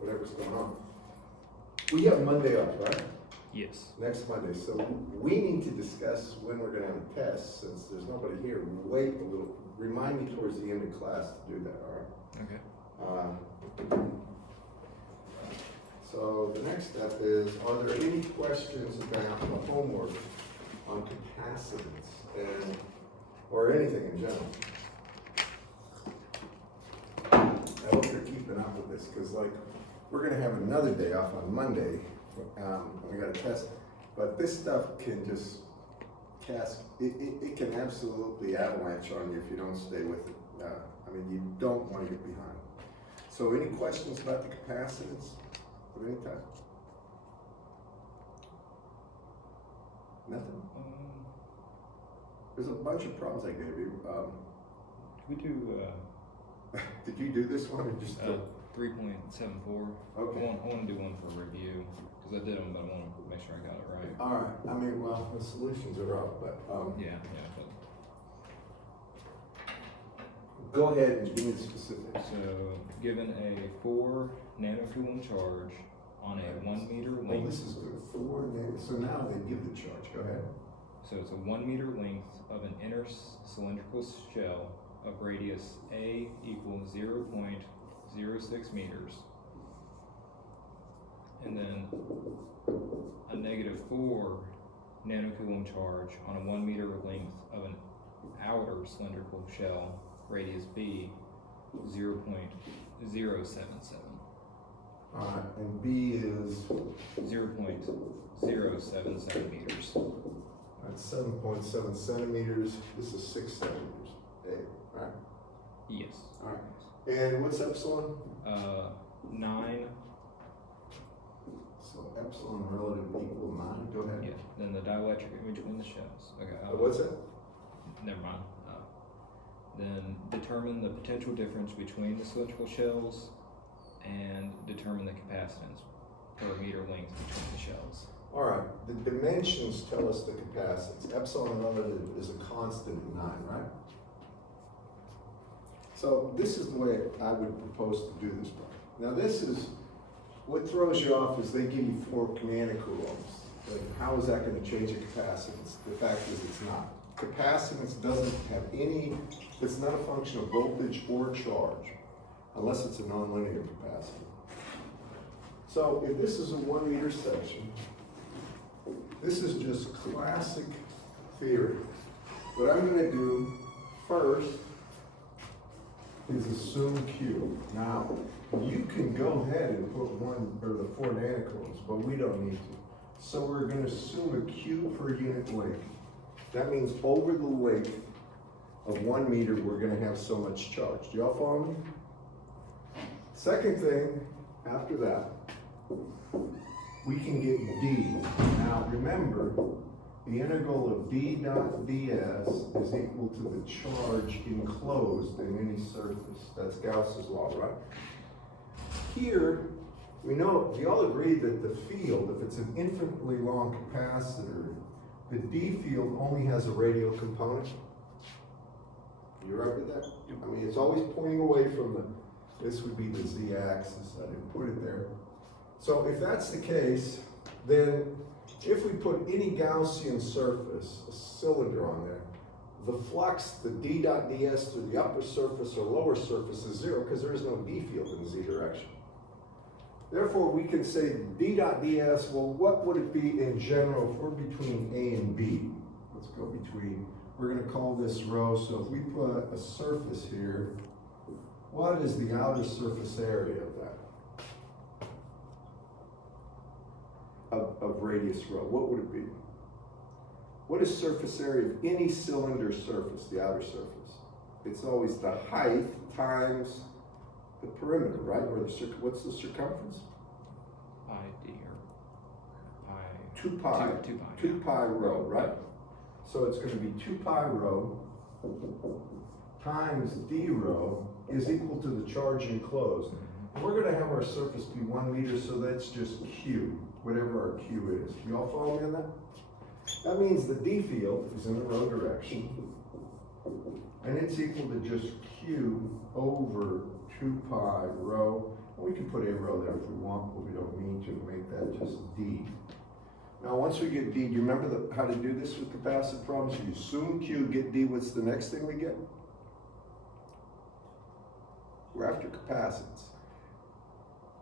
whatever's going on. We have Monday off, right? Yes. Next Monday, so we need to discuss when we're gonna have a test, since there's nobody here. Wait a little, remind me towards the end of class to do that, all right? Okay. So the next step is, are there any questions about the homework on capacitance and, or anything in general? I hope you're keeping up with this, because like, we're gonna have another day off on Monday. We got a test, but this stuff can just it can absolutely avalanche on you if you don't stay with it. I mean, you don't want to get behind. So any questions about the capacitance of any type? Nothing? There's a bunch of problems I gave you. We do Did you do this one or just? 3.74. Okay. I want to do one for review because I did them, but I want to make sure I got it right. All right. I mean, well, the solutions are up, but Yeah. go ahead and give me the specifics. So, given a 4 nanocoulomb charge on a 1 meter Oh, length. this is good. So now they give the charge. Go ahead. So it's a 1 meter length of an inner cylindrical shell of radius A equals 0.06 meters. And then a negative 4 nanocoulomb charge on a 1 meter length of an outer cylindrical shell, radius B, 0.077. And B is 0.077 meters. that's 7.7 centimeters. This is 6 centimeters. A, right? Yes. All right. And what's epsilon? 9. So epsilon relative equal 9. Go ahead. Yeah. Then the dielectric in between the shells. Okay. What's that? Never mind. Then determine the potential difference between the cylindrical shells and determine the capacitance per meter length between the shells. All right. The dimensions tell us the capacitance. Epsilon relative is a constant of 9, right? So this is the way I would propose to do this part. Now this is, what throws you off is they give you 4 nanocoulomb. Like, how is that going to change the capacitance? The fact is it's not. Capacitance doesn't have any, it's not a function of voltage or charge, unless it's a nonlinear capacitor. So if this is a 1 meter section, this is just classic theory. What I'm going to do first is assume Q. Now, you can go ahead and put 1 or the 4 nanocoulombs, but we don't need to. So we're going to assume a Q per unit length. That means over the length of 1 meter, we're going to have so much charge. Do y'all follow me? Second thing, after that, we can get D. Now remember, the integral of D dot ds is equal to the charge enclosed in any surface. That's Gauss's law, right? Here, we know, do y'all agree that the field, if it's an infinitely long capacitor, the D field only has a radial component? You right with that? I mean, it's always pointing away from this would be the z-axis. I didn't put it there. So if that's the case, then if we put any Gaussian surface, a cylinder on there, the flux, the D dot ds through the upper surface or lower surface is 0 because there is no D field in the z direction. Therefore, we can say D dot ds, well, what would it be in general if we're between A and B? Let's go between, we're going to call this rho. So if we put a surface here, what is the outer surface area of that? Of radius rho, what would it be? What is surface area of any cylinder surface, the outer surface? It's always the height times the perimeter, right? Or what's the circumference? Pi d or pi. 2 pi. 2 pi rho, right? So it's going to be 2 pi rho times d rho is equal to the charge enclosed. We're going to have our surface be 1 meter, so that's just Q, whatever our Q is. You all follow me on that? That means the D field is in the rho direction, and it's equal to just Q over 2 pi rho. We can put A rho there if we want, but we don't need to make that just D. Now, once we get D, do you remember how to do this with capacitive problems? You assume Q, get D, what's the next thing we get? We're after capacitance.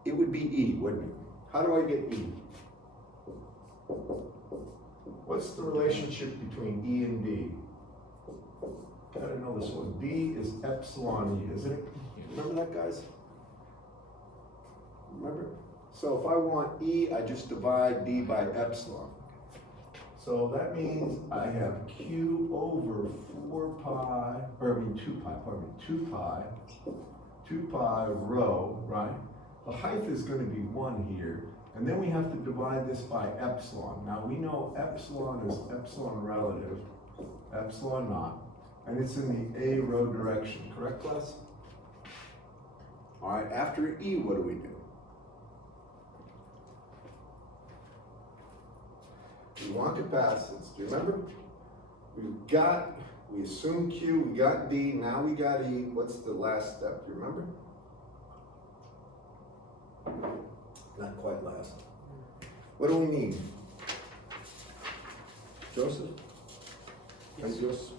It would be E, wouldn't it? How do I get E? What's the relationship between E and D? Gotta know this one. D is epsilon E, isn't it? Remember that, guys? Remember? So if I want E, I just divide D by epsilon. So that means I have Q over 2 pi rho, right? The height is going to be 1 here, and then we have to divide this by epsilon. Now we know epsilon is epsilon relative, epsilon naught, and it's in the A rho direction, correct, class? All right, after E, what do we do? We want capacitance. Do you remember? We assume Q, we got D, now we got E. What's the last step? Do you remember? Not quite last. What do we need? Joseph? Yes. Hey, Joseph.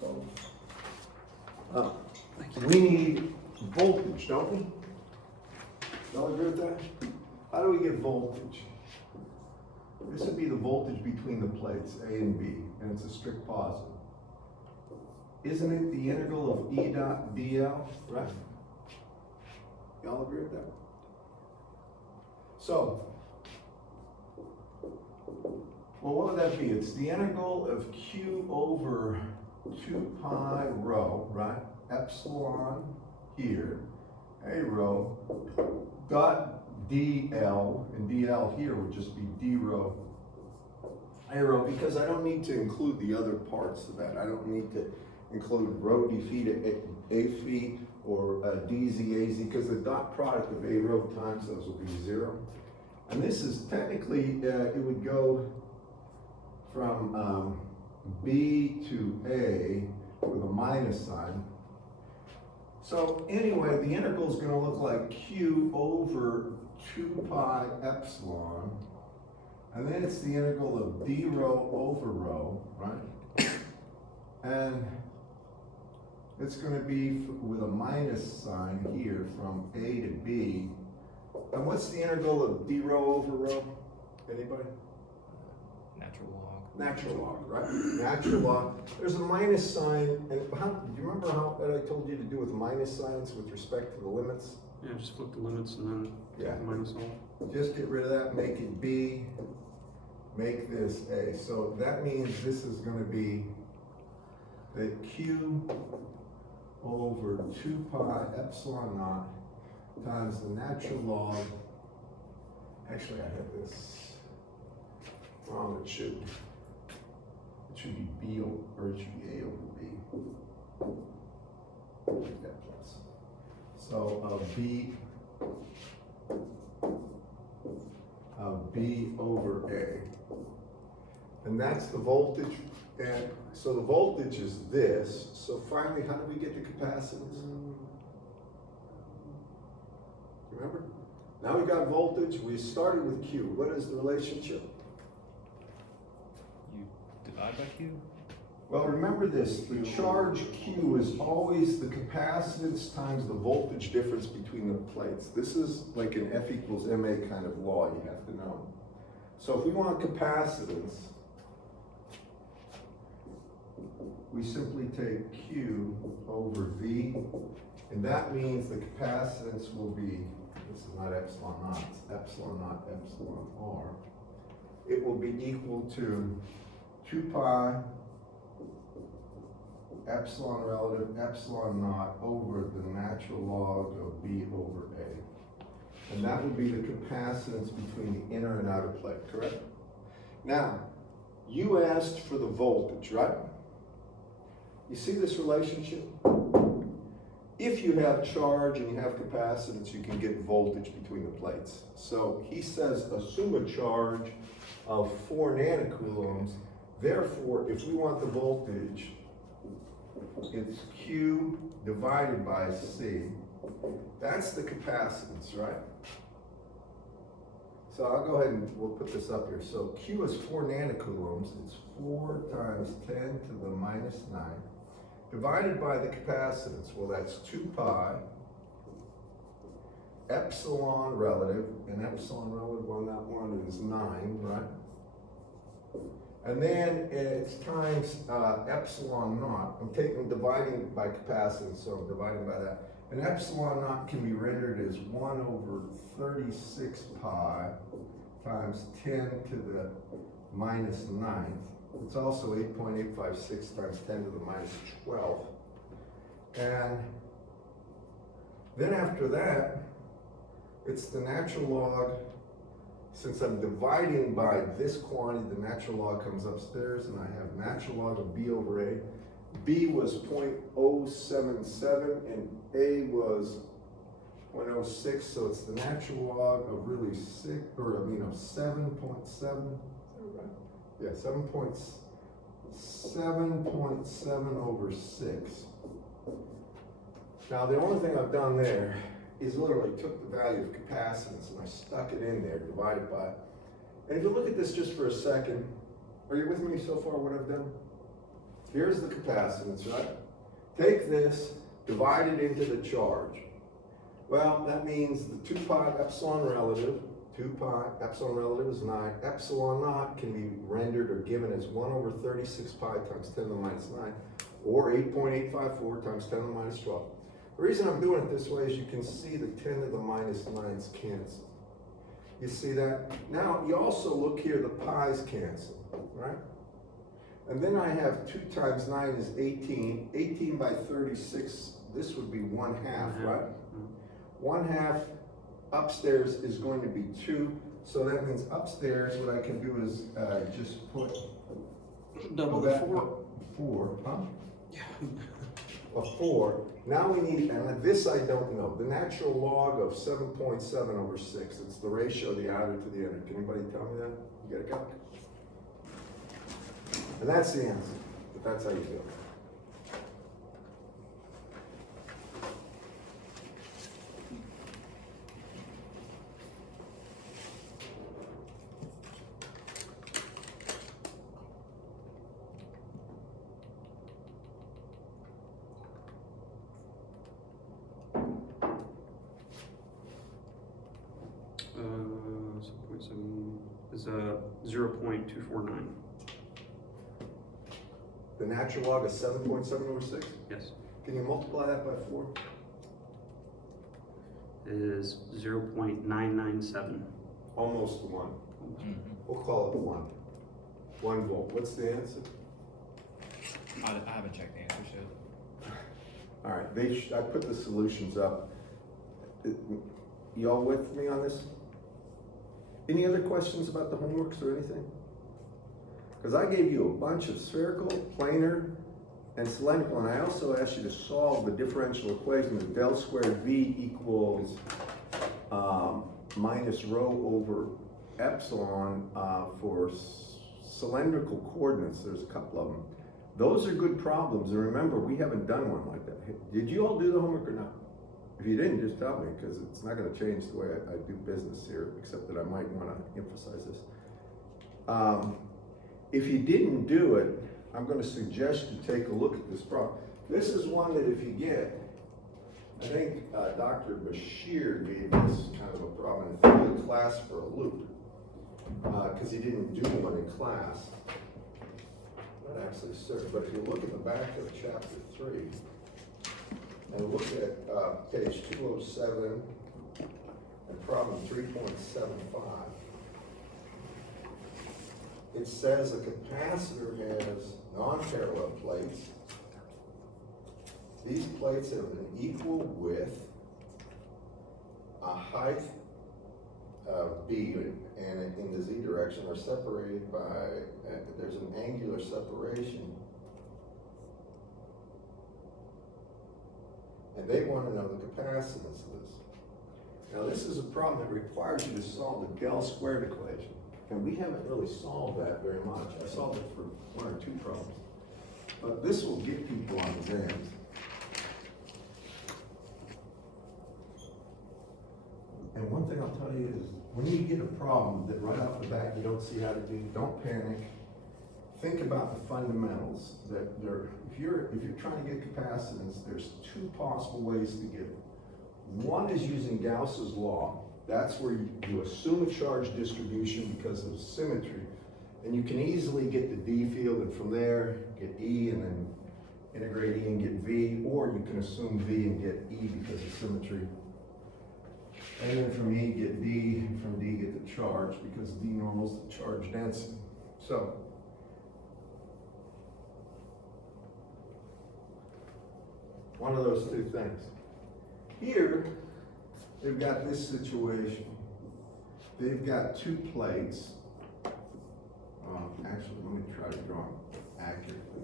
We need voltage, don't we? Y'all agree with that? How do we get voltage? This would be the voltage between the plates, A and B, and it's a strict positive. Isn't it the integral of E dot dl, right? Y'all agree with that? So, well, what would that be? It's the integral of Q over 2 pi rho, right? Epsilon here, A rho, dot dl, and dl here would just be d rho, A rho, because I don't need to include the other parts of that. I don't need to include rho d phi to a phi or dz az, because the dot product of A rho times those will be 0. And this is technically, it would go from B to A with a minus sign. So anyway, the integral is going to look like Q over 2 pi epsilon, and then it's the integral of d rho over rho, right? And it's going to be with a minus sign here from A to B. And what's the integral of d rho over rho? Anybody? Natural log. Natural log, right? Natural log. There's a minus sign, and do you remember what I told you to do with minus signs with respect to the limits? Yeah, just flip the limits and then Yeah. minus all. Just get rid of that, make it B, make this A. So that means this is going to be that Q over 2 pi epsilon naught times the natural log. Actually, I had this wrong. It should be B over, or it should be A over B. Like that plus. So B over A. And that's the voltage. And so the voltage is this. So finally, how do we get the capacitance? Remember? Now we got voltage. We started with Q. What is the relationship? You divide by Q? Well, remember this, the charge Q is always the capacitance times the voltage difference between the plates. This is like an F equals MA kind of law you have to know. So if we want capacitance, we simply take Q over V, and that means the capacitance will be, this is not epsilon naught, it's epsilon naught epsilon R. It will be equal to 2 pi epsilon relative epsilon naught over the natural log of B over A. And that would be the capacitance between the inner and outer plate, correct? Now, you asked for the voltage, right? You see this relationship? If you have charge and you have capacitance, you can get voltage between the plates. So he says assume a charge of 4 nanocoulombs. Therefore, if we want the voltage, it's Q divided by C. That's the capacitance, right? So I'll go ahead and we'll put this up here. So Q is 4 nanocoulombs. It's 4 times 10 to the minus 9. Divided by the capacitance. Well, that's 2 pi. Epsilon relative. And epsilon relative on that one is 9, right? And then it's times epsilon naught. I'm dividing by capacitance, so I'm dividing by that. And epsilon naught can be rendered as 1 over 36 pi times 10 to the minus 9th. It's also 8.856 times 10 to the minus 12. And then after that, it's the natural log. Since I'm dividing by this quantity, the natural log comes upstairs, and I have natural log of b over a. B was 0.077 and A was 0.06, so it's the natural log of really 7.7. Yeah, 7.7 over 6. Now the only thing I've done there is literally took the value of capacitance and I stuck it in there, divided by. And if you look at this just for a second, are you with me so far what I've done? Here's the capacitance, right? Take this, divide it into the charge. Well, that means the 2 pi epsilon relative, 2 pi epsilon relative is 9. Epsilon naught can be rendered or given as 1 over 36 pi times 10 to the minus 9, or 8.854 times 10 to the minus 12. The reason I'm doing it this way is you can see the 10 to the minus 9's cancel. You see that? Now, you also look here, the pi's cancel, right? And then I have 2 times 9 is 18. 18 by 36, this would be 1/2, right? 1/2 upstairs is going to be 2. So that means upstairs, what I can do is just put Double the 4. 4, huh? Yeah. A 4. Now we need, and this I don't know, the natural log of 7.7 over 6. It's the ratio of the outer to the inner. Can anybody tell me that? You got a calc? And that's the answer, but that's how you do it. Is 0.249. The natural log is 7.7 over 6? Yes. Can you multiply that by 4? Is 0.997. Almost 1. Mhm. We'll call it 1. 1 volt. What's the answer? I haven't checked the answers yet. All right, I put the solutions up. Y'all with me on this? Any other questions about the homeworks or anything? Because I gave you a bunch of spherical, planar, and cylindrical, and I also asked you to solve the differential equation that del squared V equals minus rho over epsilon for cylindrical coordinates. There's a couple of them. Those are good problems, and remember, we haven't done one like that. Did you all do the homework or not? If you didn't, just tell me, because it's not going to change the way I do business here, except that I might want to emphasize this. If you didn't do it, I'm going to suggest you take a look at this problem. This is one that if you get, I think Dr. Bashir gave this kind of a problem and threw the class for a loop, because he didn't do one in class. Not actually certain, but if you look at the back of chapter 3, and look at page 207 and problem 3.75. It says a capacitor has non-parallel plates. These plates have an equal width, a height of B, and in the Z direction are separated by, there's an angular separation. And they want to know the capacitance of this. Now this is a problem that requires you to solve the del squared equation. And we haven't really solved that very much. I solved it for 1 or 2 problems. But this will get people on exams. And one thing I'll tell you is when you get a problem that right off the bat you don't see how to do, don't panic. Think about the fundamentals that if you're trying to get capacitance, there's two possible ways to get it. One is using Gauss's law. That's where you assume a charge distribution because of symmetry, and you can easily get the D field, and from there get E, and then integrate E and get V, or you can assume V and get E because of symmetry. And then from E get D, and from D get the charge because D normals the charge density. So, one of those two things. Here, they've got this situation. They've got two plates. Actually, let me try to draw them accurately.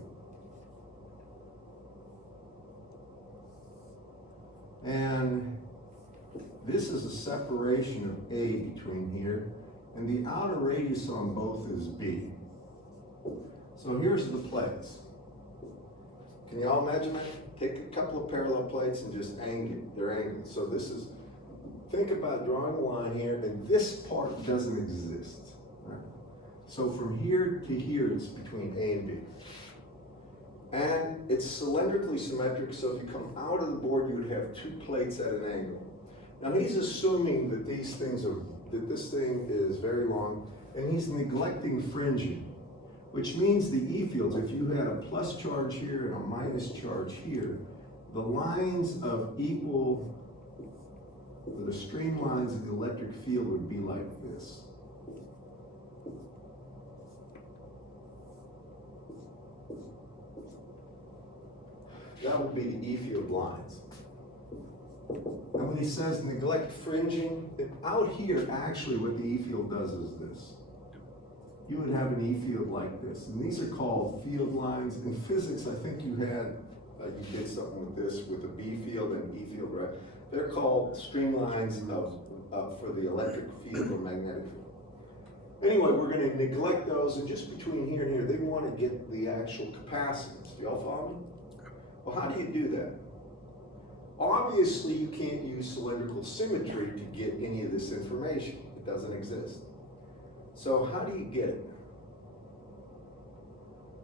And this is a separation of A between here, and the outer radius on both is B. So here's the plates. Can you all imagine that? Take a couple of parallel plates and just they're angled. So this is, think about drawing a line here, and this part doesn't exist. Right? So from here to here, it's between A and B. And it's cylindrically symmetric, so if you come out of the board, you would have two plates at an angle. Now he's assuming that this thing is very long, and he's neglecting fringing, which means the E fields, if you had a plus charge here and a minus charge here, the lines of equal, the streamlines of the electric field would be like this. That would be the E field lines. And when he says neglect fringing, out here, actually what the E field does is this. You would have an E field like this, and these are called field lines. In physics, I think you did something with this, with a B field and E field, right? They're called streamlines for the electric field or magnetic field. Anyway, we're going to neglect those, and just between here and here, they want to get the actual capacitance. Do y'all follow me? Well, how do you do that? Obviously, you can't use cylindrical symmetry to get any of this information. It doesn't exist. So how do you get it?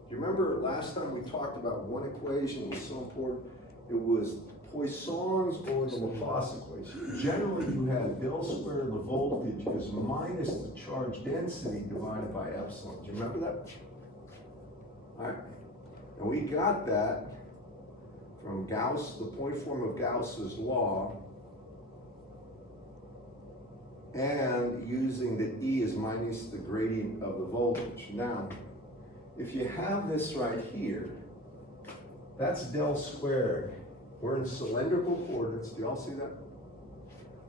Do you remember last time we talked about one equation that was so important? It was Poisson's or the Laplace equation. Generally, you have del squared the voltage is minus the charge density divided by epsilon. Do you remember that? All right. And we got that from Gauss, the point form of Gauss's law, and using that E is minus the gradient of the voltage. Now, if you have this right here, that's del squared. We're in cylindrical coordinates. Do y'all see that?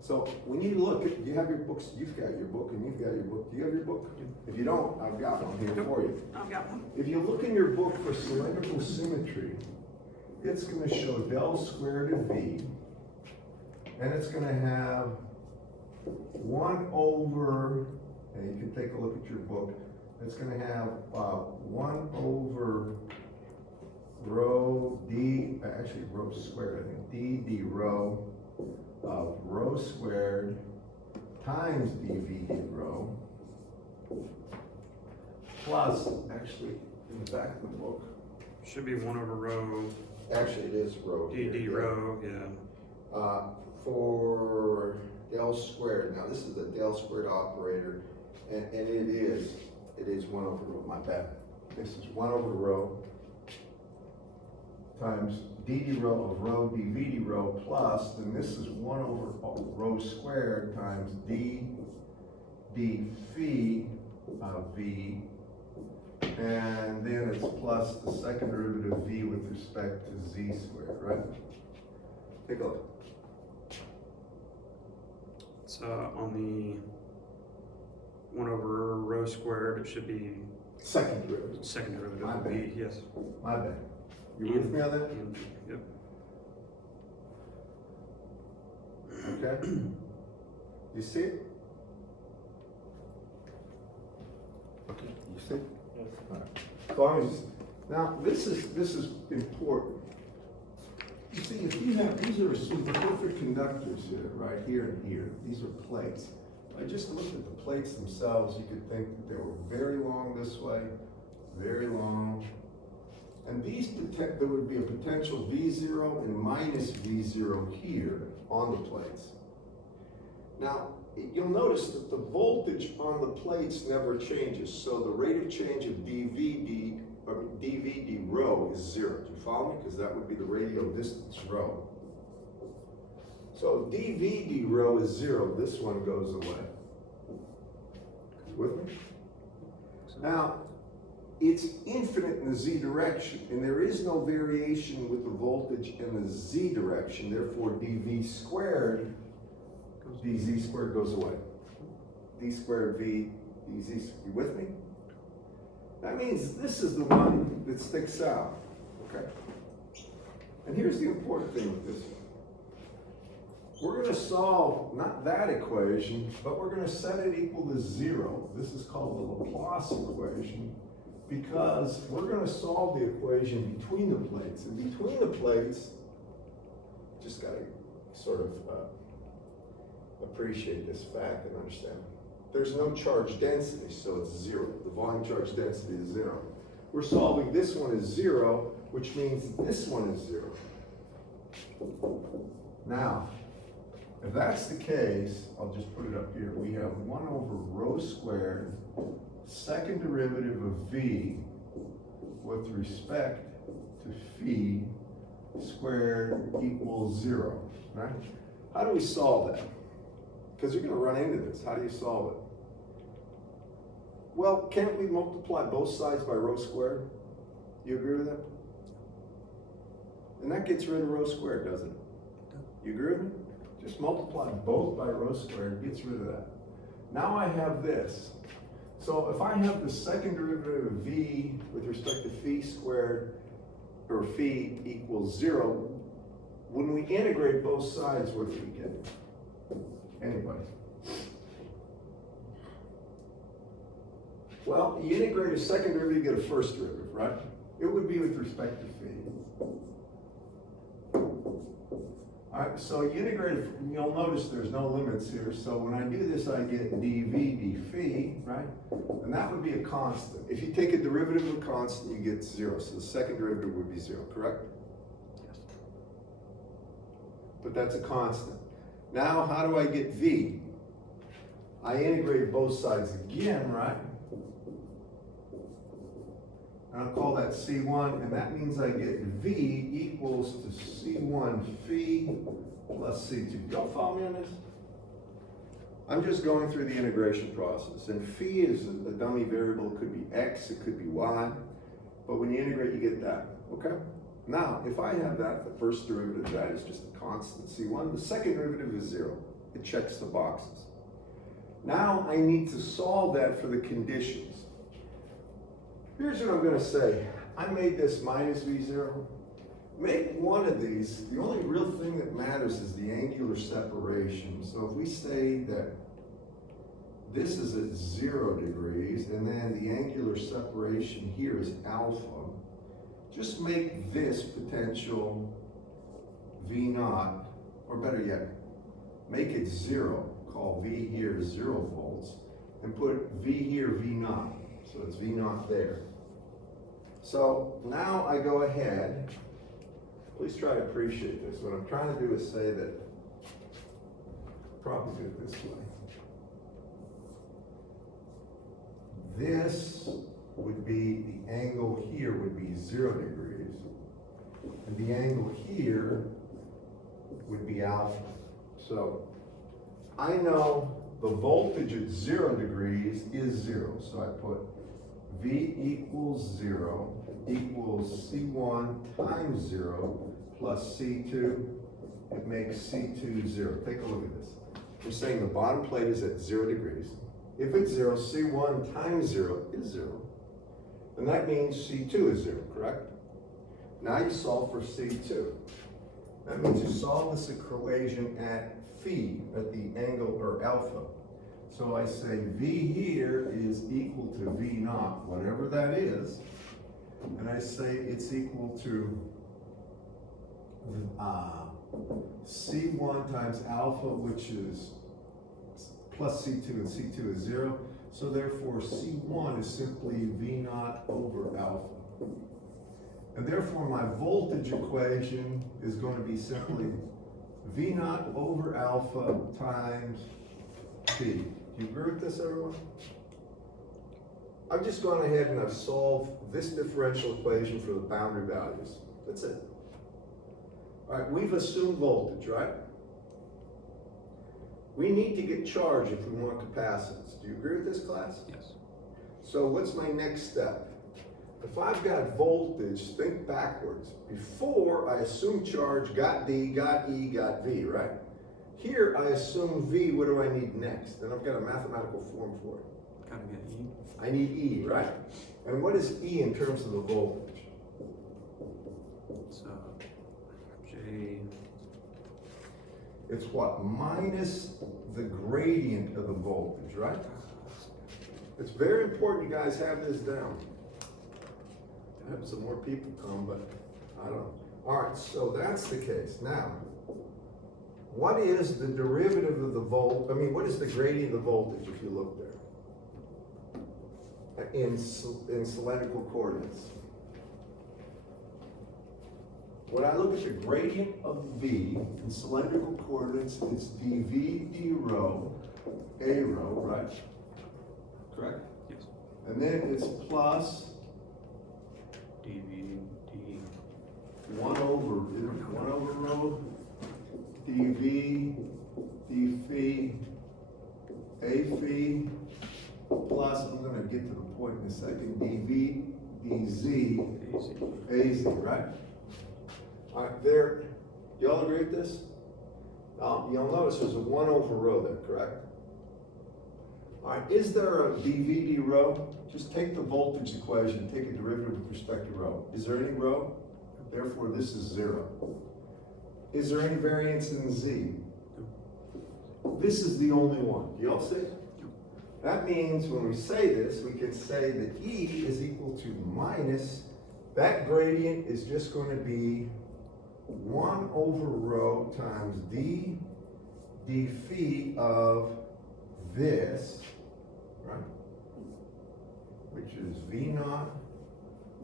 So when you look at, you have your books, you've got your book and you've got your book. Do you have your book? If you don't, I've got one here for you. I've got one. If you look in your book for cylindrical symmetry, it's going to show del squared of V, and it's going to have 1 over, and you can take a look at your book, it's going to have 1 over rho d, actually rho squared, I think, d rho of rho squared times dv d rho, plus, actually, in the back of the book, Should be 1 over rho, actually it is rho. d rho, yeah. For del squared, now this is the del squared operator, and it is 1 over rho, my bad. This is 1 over rho times d rho of rho dv d rho plus, then this is 1 over rho squared times d phi of v, and then it's plus the second derivative of v with respect to z squared, right? Take a look. It's on the 1 over rho squared, it should be Second derivative. second derivative My of bad. v, yes. My bad. You with me on that? Yep. Okay. You see it? Okay. You see it? All right. So I'm just, now this is important. You see, if you have, these are some perfect conductors here, right here and here. These are plates. I just looked at the plates themselves, you could think that they were very long this way, very long. And there would be a potential V0 and minus V0 here on the plates. Now, you'll notice that the voltage on the plates never changes, so the rate of change of dVd rho is 0. Do you follow me? Because that would be the radial distance rho. So if dVd rho is 0, this one goes away. With me? Now, it's infinite in the z direction, and there is no variation with the voltage in the z direction, therefore dV squared, dz squared goes away. D squared V, dz, you with me? That means this is the one that sticks out, okay? And here's the important thing with this one. We're gonna solve, not that equation, but we're gonna set it equal to 0. This is called the Laplace equation, because we're gonna solve the equation between the plates. And between the plates, just gotta sort of appreciate this fact and understand. There's no charge density, so it's 0. The volume charge density is 0. We're solving this one as 0, which means this one is 0. Now, if that's the case, I'll just put it up here. We have 1 over rho squared, second derivative of V with respect to phi squared equals 0, right? How do we solve that? Because you're going to run into this. How do you solve it? Well, can't we multiply both sides by rho squared? You agree with that? And that gets rid of rho squared, doesn't it? You agree with me? Just multiply both by rho squared, gets rid of that. Now I have this. So if I have the second derivative of V with respect to phi squared, or phi equals 0, when we integrate both sides, what do we get? Anybody? Well, you integrate a second derivative, you get a first derivative, right? It would be with respect to phi. All right, so you integrate it, you'll notice there's no limits here. So when I do this, I get dv d phi, right? And that would be a constant. If you take a derivative of a constant, you get 0. So the second derivative would be 0, correct? Yes. But that's a constant. Now, how do I get v? I integrate both sides again, right? And I'll call that C1, and that means I get V equals to C1 phi plus C2. Y'all follow me on this? I'm just going through the integration process, and phi is a dummy variable. It could be X, it could be Y, but when you integrate, you get that, okay? Now, if I have that, the first derivative of that is just a constant C1. The second derivative is 0. It checks the boxes. Now I need to solve that for the conditions. Here's what I'm going to say. I made this minus V0. Make one of these. The only real thing that matters is the angular separation. So if we say that this is at 0 degrees, and then the angular separation here is alpha, just make this potential V0, or better yet, make it 0. Call V here 0 volts, and put V here V0. So it's V0 there. So now I go ahead, please try to appreciate this. What I'm trying to do is say that, probably do it this way. This would be, the angle here would be 0 degrees. And the angle here would be alpha. So I know the voltage at 0 degrees is 0. So I put V equals 0 equals C1 times 0 plus C2. It makes C2 0. Take a look at this. We're saying the bottom plate is at 0 degrees. If it's 0, C1 times 0 is 0. And that means C2 is 0, correct? Now you solve for C2. That means you solve this equation at phi, at the angle or alpha. So I say V here is equal to V0, whatever that is. And I say it's equal to C1 times alpha, which is plus C2 and C2 is 0. So therefore C1 is simply V naught over alpha. And therefore my voltage equation is going to be simply V naught over alpha times P. Do you agree with this, everyone? I've just gone ahead and I've solved this differential equation for the boundary values. That's it. All right, we've assumed voltage, right? We need to get charge if we want capacitance. Do you agree with this, class? Yes. So what's my next step? If I've got voltage, think backwards. Before, I assume charge, got D, got E, got V, right? Here, I assume V, what do I need next? And I've got a mathematical form for it. Gotta get E. I need E, right? And what is E in terms of the voltage? So, J, It's what? Minus the gradient of the voltage, right? It's very important you guys have this down. I hope some more people come, but I don't know. All right, so that's the case. Now, what is the derivative of the what is the gradient of the voltage if you look there? In cylindrical coordinates. When I look at the gradient of V in cylindrical coordinates, it's dV d rho, a rho, right? Correct? yes, And then it's plus dV, D, 1 over rho, dV, d phi, a phi, plus, I'm gonna get to the point in a second, dV, dz, AC. az, right? All right, there, y'all agree with this? You'll notice there's a 1 over rho there, correct? All right, is there a dV d rho? Just take the voltage equation, take a derivative with respect to rho. Is there any rho? Therefore, this is 0. Is there any variance in z? This is the only one. Do y'all see? That means when we say this, we can say that E is equal to minus, that gradient is just going to be 1 over rho times d phi of this, right? Which is V naught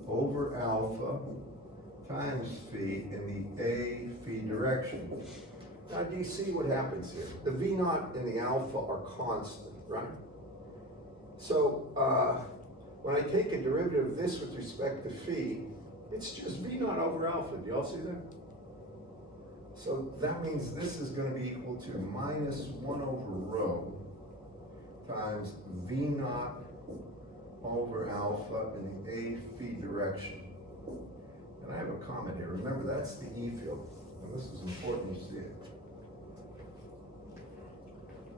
over alpha times phi in the a phi direction. Now, do you see what happens here? The V naught and the alpha are constant, right? So, when I take a derivative of this with respect to phi, it's just V naught over alpha. Do y'all see that? So that means this is going to be equal to minus 1 over rho times V naught over alpha in the a phi direction. And I have a comment here. Remember, that's the E field. And this is important you see it.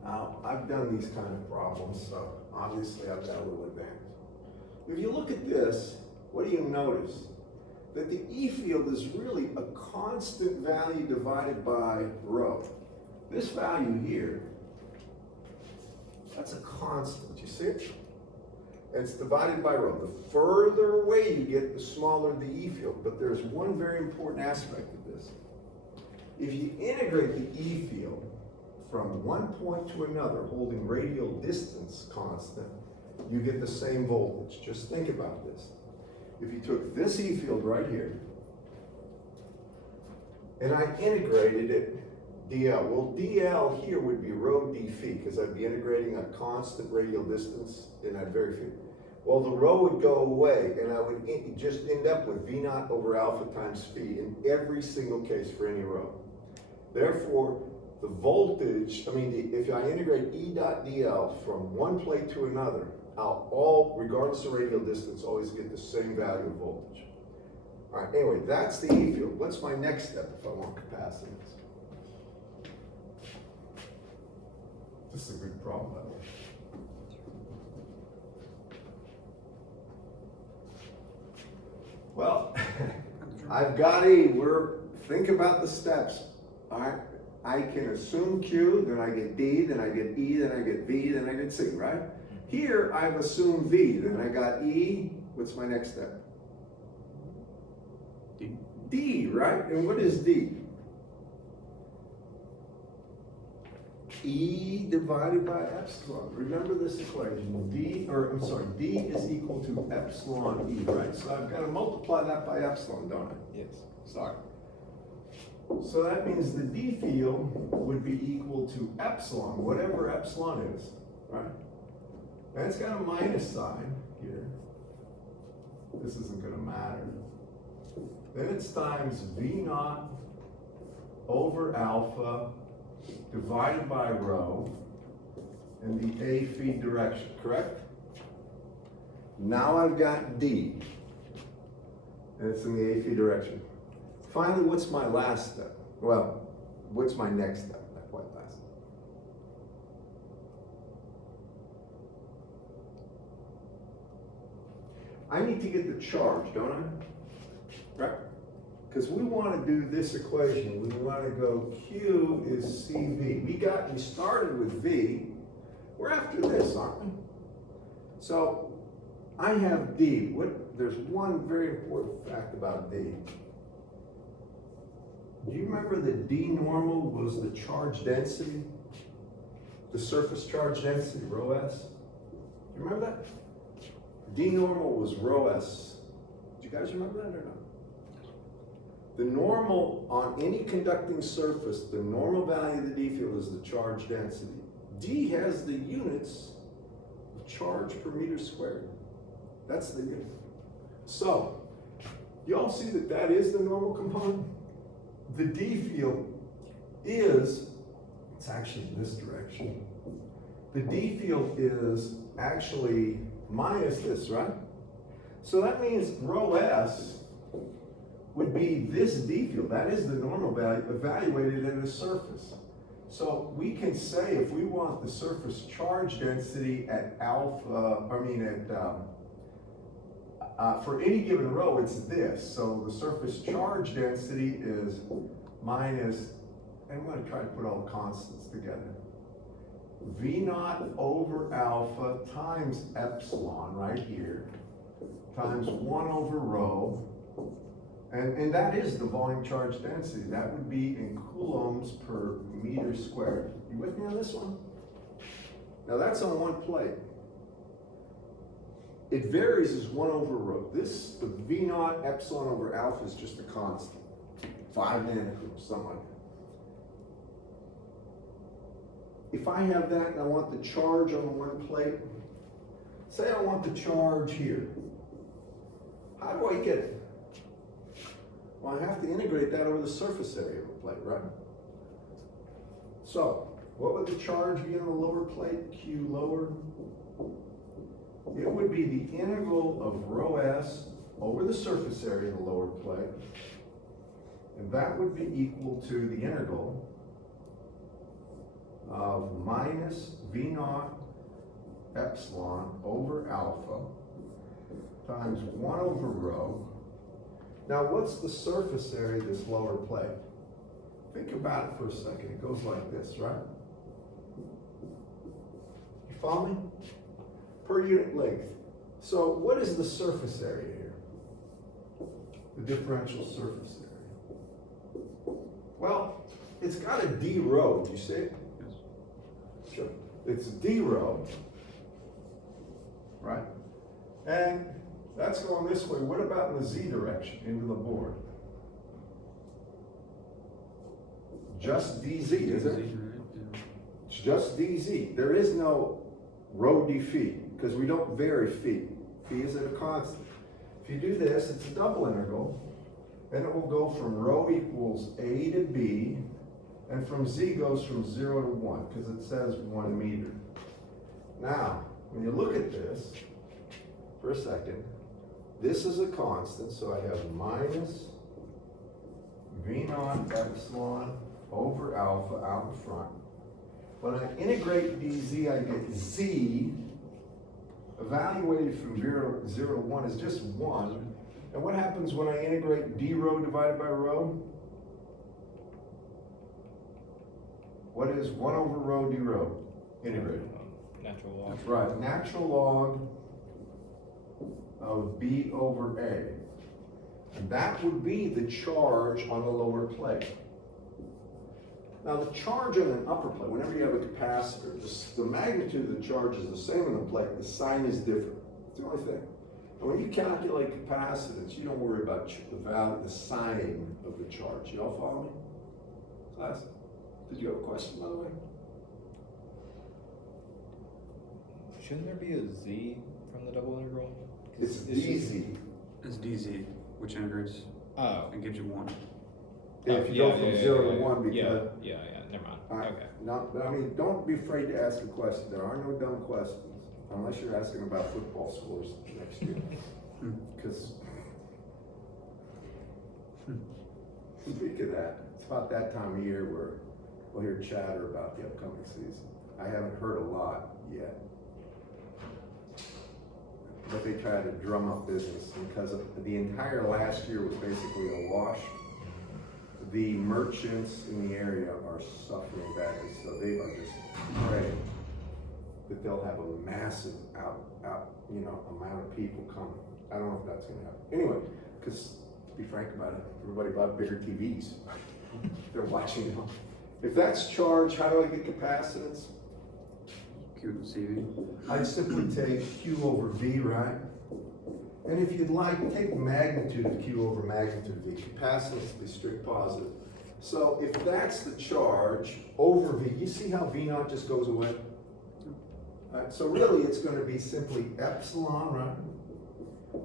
Now, I've done these kind of problems, so obviously I've got a little advantage. If you look at this, what do you notice? That the E field is really a constant value divided by rho. This value here, that's a constant, you see it? It's divided by rho. The further away you get, the smaller the E field. But there's one very important aspect of this. If you integrate the E field from one point to another, holding radial distance constant, you get the same voltage. Just think about this. If you took this E field right here, and I integrated it dl, well, dl here would be rho d phi, because I'd be integrating a constant radial distance in that very field. Well, the rho would go away, and I would just end up with V naught over alpha times phi in every single case for any rho. Therefore, the voltage, if I integrate E dot dl from one plate to another, I'll regardless of radial distance, always get the same value of voltage. All right, anyway, that's the E field. What's my next step if I want capacitance? This is a good problem, by the way. Well, I've got E. Think about the steps. All right, I can assume Q, then I get D, then I get E, then I get V, then I get C, right? Here, I've assumed V, then I got E. What's my next step? D. D, right? And what is D? E divided by epsilon. Remember this equation, D is equal to epsilon E, right? So I've got to multiply that by epsilon, don't I? Yes. Sorry. So that means the D field would be equal to epsilon, whatever epsilon is, right? And it's got a minus sign here. This isn't gonna matter. Then it's times V naught over alpha divided by rho in the A feed direction, correct? Now I've got D, and it's in the A feed direction. Finally, what's my last step? Well, what's my next step? Not quite last. I need to get the charge, don't I? Right? Because we want to do this equation. We want to go Q is CV. We started with V. We're after this, aren't we? So I have D. There's one very important fact about D. Do you remember that D normal was the charge density? The surface charge density, rho s? Do you remember that? D normal was rho s. Do you guys remember that or not? The normal on any conducting surface, the normal value of the D field is the charge density. D has the units of charge per meter squared. That's the unit. So, you all see that that is the normal component? The D field is, it's actually in this direction. The D field is actually minus this, right? So that means rho s would be this D field. That is the normal value evaluated at a surface. So we can say if we want the surface charge density at for any given rho, it's this. So the surface charge density is minus, and I'm going to try to put all the constants together. V naught over alpha times epsilon right here, times 1 over rho, and that is the volume charge density. That would be in coulombs per meter squared. You with me on this one? Now that's on one plate. It varies as 1 over rho. The V naught epsilon over alpha is just a constant. 5 nanocoulombs, something like that. If I have that and I want the charge on one plate, say I want the charge here. How do I get it? Well, I have to integrate that over the surface area of a plate, right? So, what would the charge be on the lower plate, Q lower? It would be the integral of rho s over the surface area of the lower plate, and that would be equal to the integral of minus V naught epsilon over alpha times 1 over rho. Now, what's the surface area of this lower plate? Think about it for a second. It goes like this, right? You follow me? Per unit length. So what is the surface area here? The differential surface area. Well, it's got a D rho. Do you see it? Yes. Sure. It's D rho, right? And that's going this way. What about in the Z direction, into the board? Just DZ, isn't it? It's just DZ. There is no rho d phi, because we don't vary phi. Phi is at a constant. If you do this, it's a double integral. Then it will go from rho equals A to B, and from Z goes from 0 to 1, because it says 1 meter. Now, when you look at this, for a second, this is a constant, so I have minus V naught epsilon over alpha out in front. When I integrate dz, I get z, evaluated from 0 to 1 is just 1. And what happens when I integrate d rho divided by rho? What is 1 over rho d rho? Integrated. Natural log. That's right, natural log of b over a. And that would be the charge on the lower plate. Now, the charge on an upper plate, whenever you have a capacitor, the magnitude of the charge is the same on the plate, the sign is different. It's the only thing. And when you calculate capacitance, you don't worry about the value, the sign of the charge. You all follow me? Class? Did you have a question, by the way? Shouldn't there be a Z from the double integral? 'Cause It's DZ. It's DZ, which integrates Oh. and gives you 1. If you go from 0 to 1, because. Yeah, never mind. All right. Okay. No, but I mean, don't be afraid to ask a question. There are no dumb questions, unless you're asking about football scores next year. Because, speak of that, it's about that time of year where we'll hear chatter about the upcoming season. I haven't heard a lot yet. But they try to drum up business because the entire last year was basically a wash. The merchants in the area are suffering badly, so they are just praying that they'll have a massive amount of people coming. I don't know if that's gonna happen. Anyway, because to be frank about it, everybody bought bigger TVs. They're watching them. If that's charged, how do I get capacitance? Q to CV. I simply take Q over V, right? And if you'd like, take magnitude of Q over magnitude of V. Capacitance will be strict positive. So if that's the charge over V, you see how V naught just goes away? All right, so really it's going to be simply epsilon, right?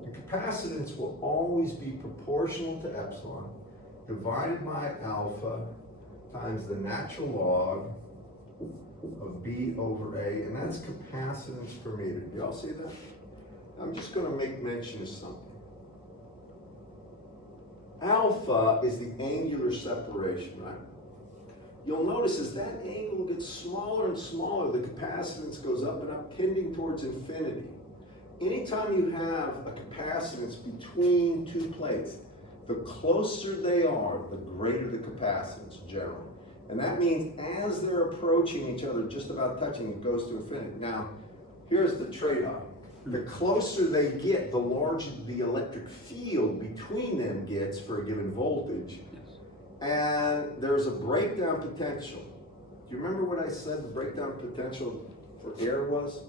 The capacitance will always be proportional to epsilon divided by alpha times the natural log of B over A, and that's capacitance per meter. Do y'all see that? I'm just going to make mention of something. Alpha is the angular separation, right? You'll notice as that angle gets smaller and smaller, the capacitance goes up and up, tending towards infinity. Anytime you have a capacitance between two plates, the closer they are, the greater the capacitance generally. And that means as they're approaching each other, just about touching, it goes to infinity. Now, here's the trade-off. The closer they get, the larger the electric field between them gets for a given voltage. Yes. And there's a breakdown potential. Do you remember what I said the breakdown potential for air was?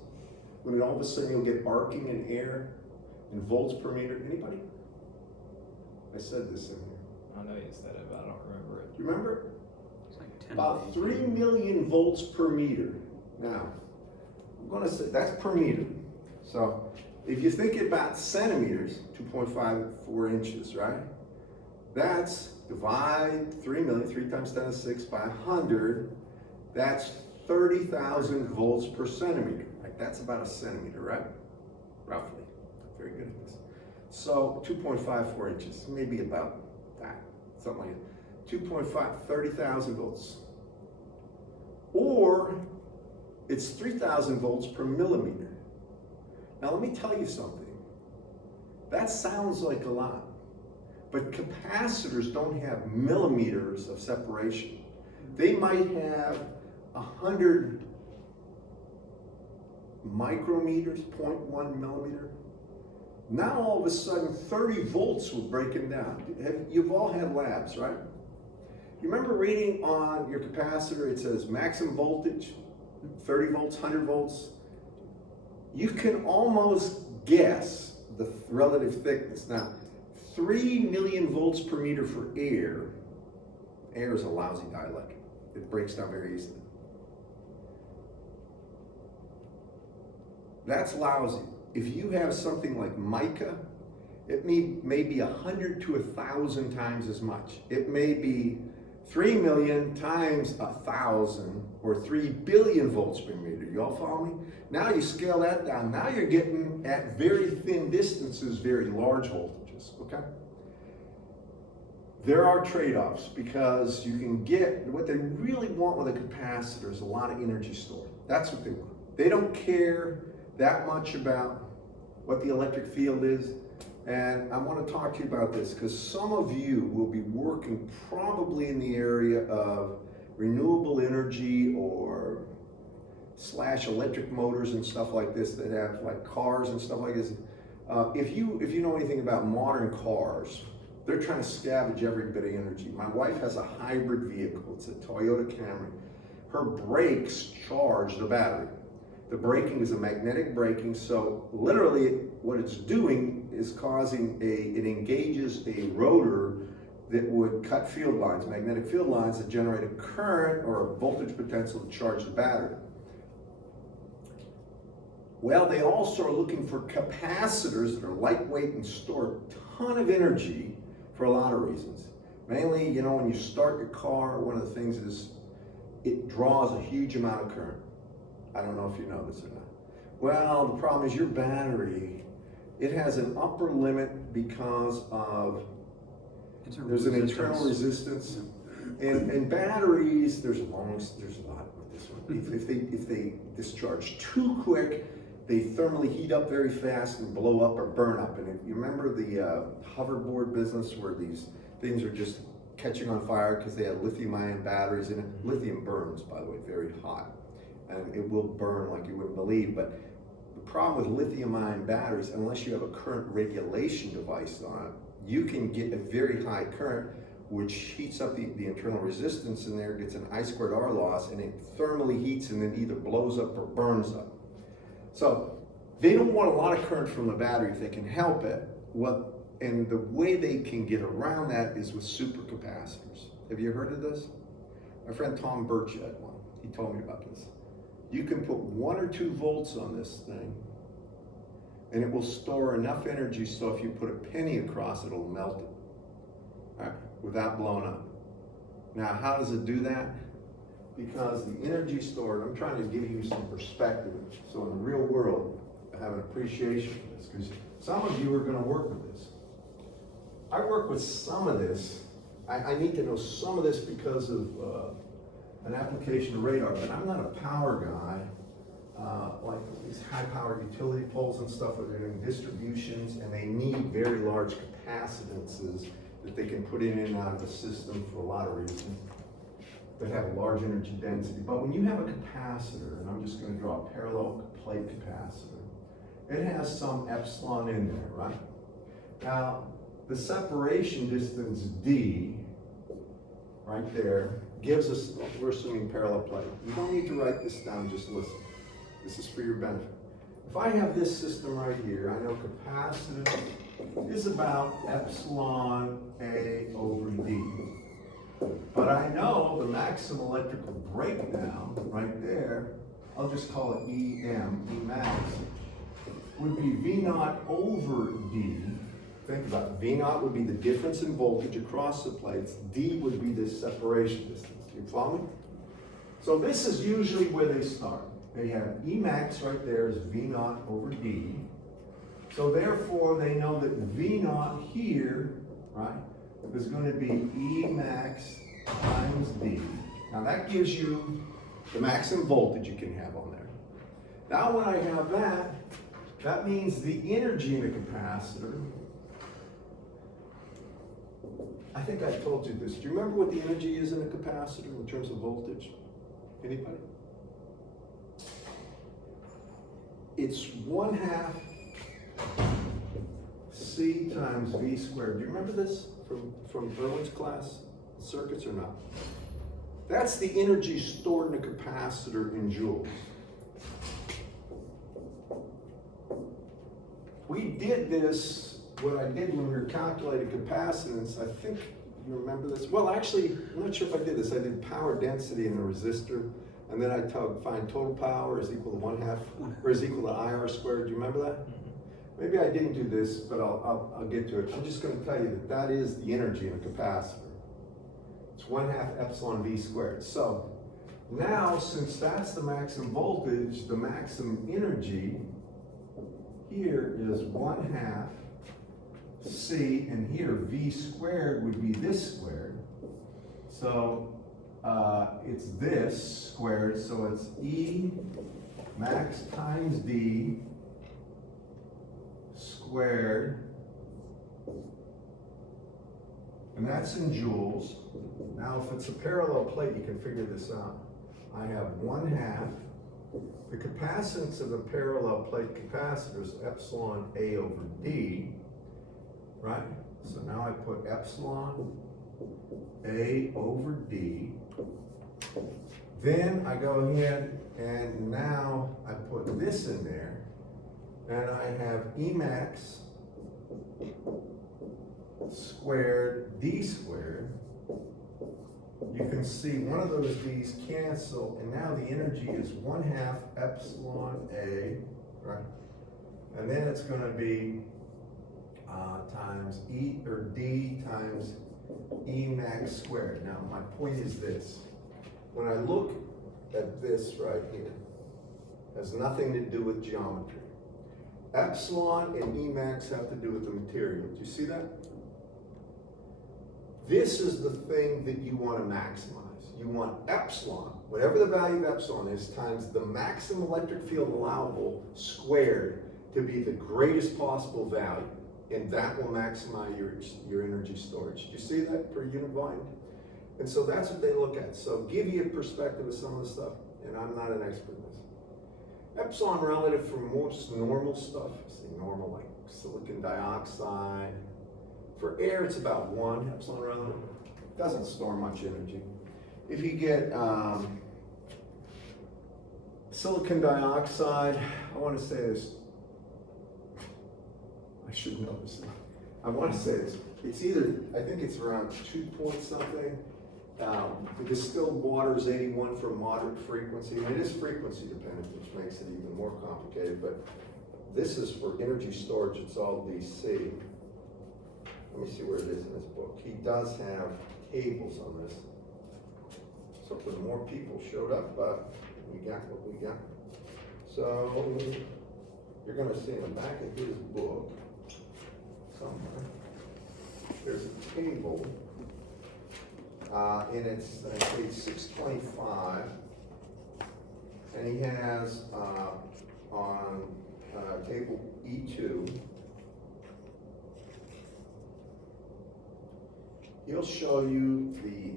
When all of a sudden you'll get arcing in air in volts per meter. Anybody? I said this in here. I know you said it, but I don't remember it. Do you remember? It's like 10. About 3 million volts per meter. Now, I'm going to say that's per meter. So if you think about centimeters, 2.54 inches, right? That's divide 3 million, 3 times 10 to the 6 by 100. That's 30,000 volts per centimeter. Right? That's about a centimeter, right? Roughly. Very good at this. So 2.54 inches, maybe about that, something like that. 30,000 volts. Or it's 3,000 volts per millimeter. Now let me tell you something. That sounds like a lot, but capacitors don't have millimeters of separation. They might have 100 micrometers, 0.1 millimeter. Now all of a sudden 30 volts will break them down. You've all had labs, right? You remember reading on your capacitor, it says maximum voltage, 30 volts, 100 volts. You can almost guess the relative thickness. Now, 3 million volts per meter for air. Air is a lousy dielectric. It breaks down very easily. That's lousy. If you have something like mica, it may be 100 to 1,000 times as much. It may be 3 million times 1,000 or 3 billion volts per meter. You all follow me? Now you scale that down. Now you're getting at very thin distances, very large voltages, okay? There are trade-offs because you can get, what they really want with a capacitor is a lot of energy stored. That's what they want. They don't care that much about what the electric field is. And I want to talk to you about this because some of you will be working probably in the area of renewable energy or / electric motors and stuff like this that have like cars and stuff like this. If you know anything about modern cars, they're trying to scavenge every bit of energy. My wife has a hybrid vehicle, it's a Toyota Camry. Her brakes charge the battery. The braking is a magnetic braking, so literally what it's doing is causing it engages a rotor that would cut field lines, magnetic field lines that generate a current or a voltage potential to charge the battery. Well, they also are looking for capacitors that are lightweight and store a ton of energy for a lot of reasons. Mainly, you know, when you start your car, one of the things is it draws a huge amount of current. I don't know if you know this or not. Well, the problem is your battery, it has an upper limit because of there's an internal resistance. And batteries, there's a lot with this one. If they discharge too quick, they thermally heat up very fast and blow up or burn up. And if you remember the hoverboard business where these things are just catching on fire because they have lithium-ion batteries in it. Lithium burns, by the way, very hot. And it will burn like you wouldn't believe. But the problem with lithium-ion batteries, unless you have a current regulation device on it, you can get a very high current which heats up the internal resistance in there, gets an I²R loss, and it thermally heats and then either blows up or burns up. So they don't want a lot of current from the battery if they can help it. And the way they can get around that is with supercapacitors. Have you heard of this? My friend Tom Birch had one. He told me about this. You can put 1 or 2 volts on this thing, and it will store enough energy so if you put a penny across it, it'll melt it, all right, without blowing up. Now, how does it do that? Because the energy stored, I'm trying to give you some perspective, so in the real world, I have an appreciation for this, because some of you are going to work with this. I work with some of this. I need to know some of this because of an application of radar, but I'm not a power guy. Like these high-powered utility poles and stuff where they're doing distributions, and they need very large capacitances that they can put in and out of the system for a lot of reasons that have a large energy density. But when you have a capacitor, and I'm just going to draw a parallel plate capacitor, it has some epsilon in there, right? Now, the separation distance D, right there, gives us, we're assuming parallel plate. You don't need to write this down, just listen. This is for your benefit. If I have this system right here, I know capacitance is about epsilon A over D. But I know the maximum electrical breakdown right there, I'll just call it EM, E max, would be V naught over D. Think about it. V naught would be the difference in voltage across the plates. D would be the separation distance. You follow me? So this is usually where they start. They have E max right there is V naught over D. So therefore they know that V naught here, right, is going to be E max times D. Now that gives you the maximum voltage you can have on there. Now when I have that, that means the energy in a capacitor, I think I told you this. Do you remember what the energy is in a capacitor in terms of voltage? Anybody? It's 1/2 C times V squared. Do you remember this from Irwin's class, circuits or not? That's the energy stored in a capacitor in joules. We did this, what I did when we were calculating capacitance, I think you remember this. Well, actually, I'm not sure if I did this. I did power density in a resistor, and then I find total power is equal to 1/2, or is equal to IR squared. Do you remember that? Maybe I didn't do this, but I'll get to it. I'm just going to tell you that is the energy in a capacitor. It's 1/2 epsilon V squared. So now, since that's the maximum voltage, the maximum energy here is 1/2 C, and here V squared would be this squared. So it's this squared, so it's E max times D squared, and that's in joules. Now if it's a parallel plate, you can figure this out. I have 1/2. The capacitance of a parallel plate capacitor is epsilon A over D, right? So now I put epsilon A over D. Then I go ahead and now I put this in there, and I have Emax squared D squared. You can see one of those D's cancel, and now the energy is 1/2 epsilon A, right? And then it's gonna be times E, or D times E max squared. Now, my point is this. When I look at this right here, has nothing to do with geometry. Epsilon and E max have to do with the material. Do you see that? This is the thing that you want to maximize. You want epsilon, whatever the value of epsilon is, times the maximum electric field allowable squared to be the greatest possible value. And that will maximize your energy storage. Do you see that per unit volume? And so that's what they look at. So give you a perspective of some of the stuff, and I'm not an expert in this. Epsilon relative for most normal stuff, say normal like silicon dioxide. For air, it's about 1 epsilon relative. Doesn't store much energy. If you get silicon dioxide, I want to say this. I should know this. I want to say this. It's either, I think it's around 2 point something. The distilled water is 81 for moderate frequency, and it is frequency dependent, which makes it even more complicated, but this is for energy storage, it's all DC. Let me see where it is in this book. He does have tables on this. So when more people showed up, we got what we got. So you're gonna see in the back of his book somewhere, there's a table, and it's page 625, and he has on table E2, he'll show you the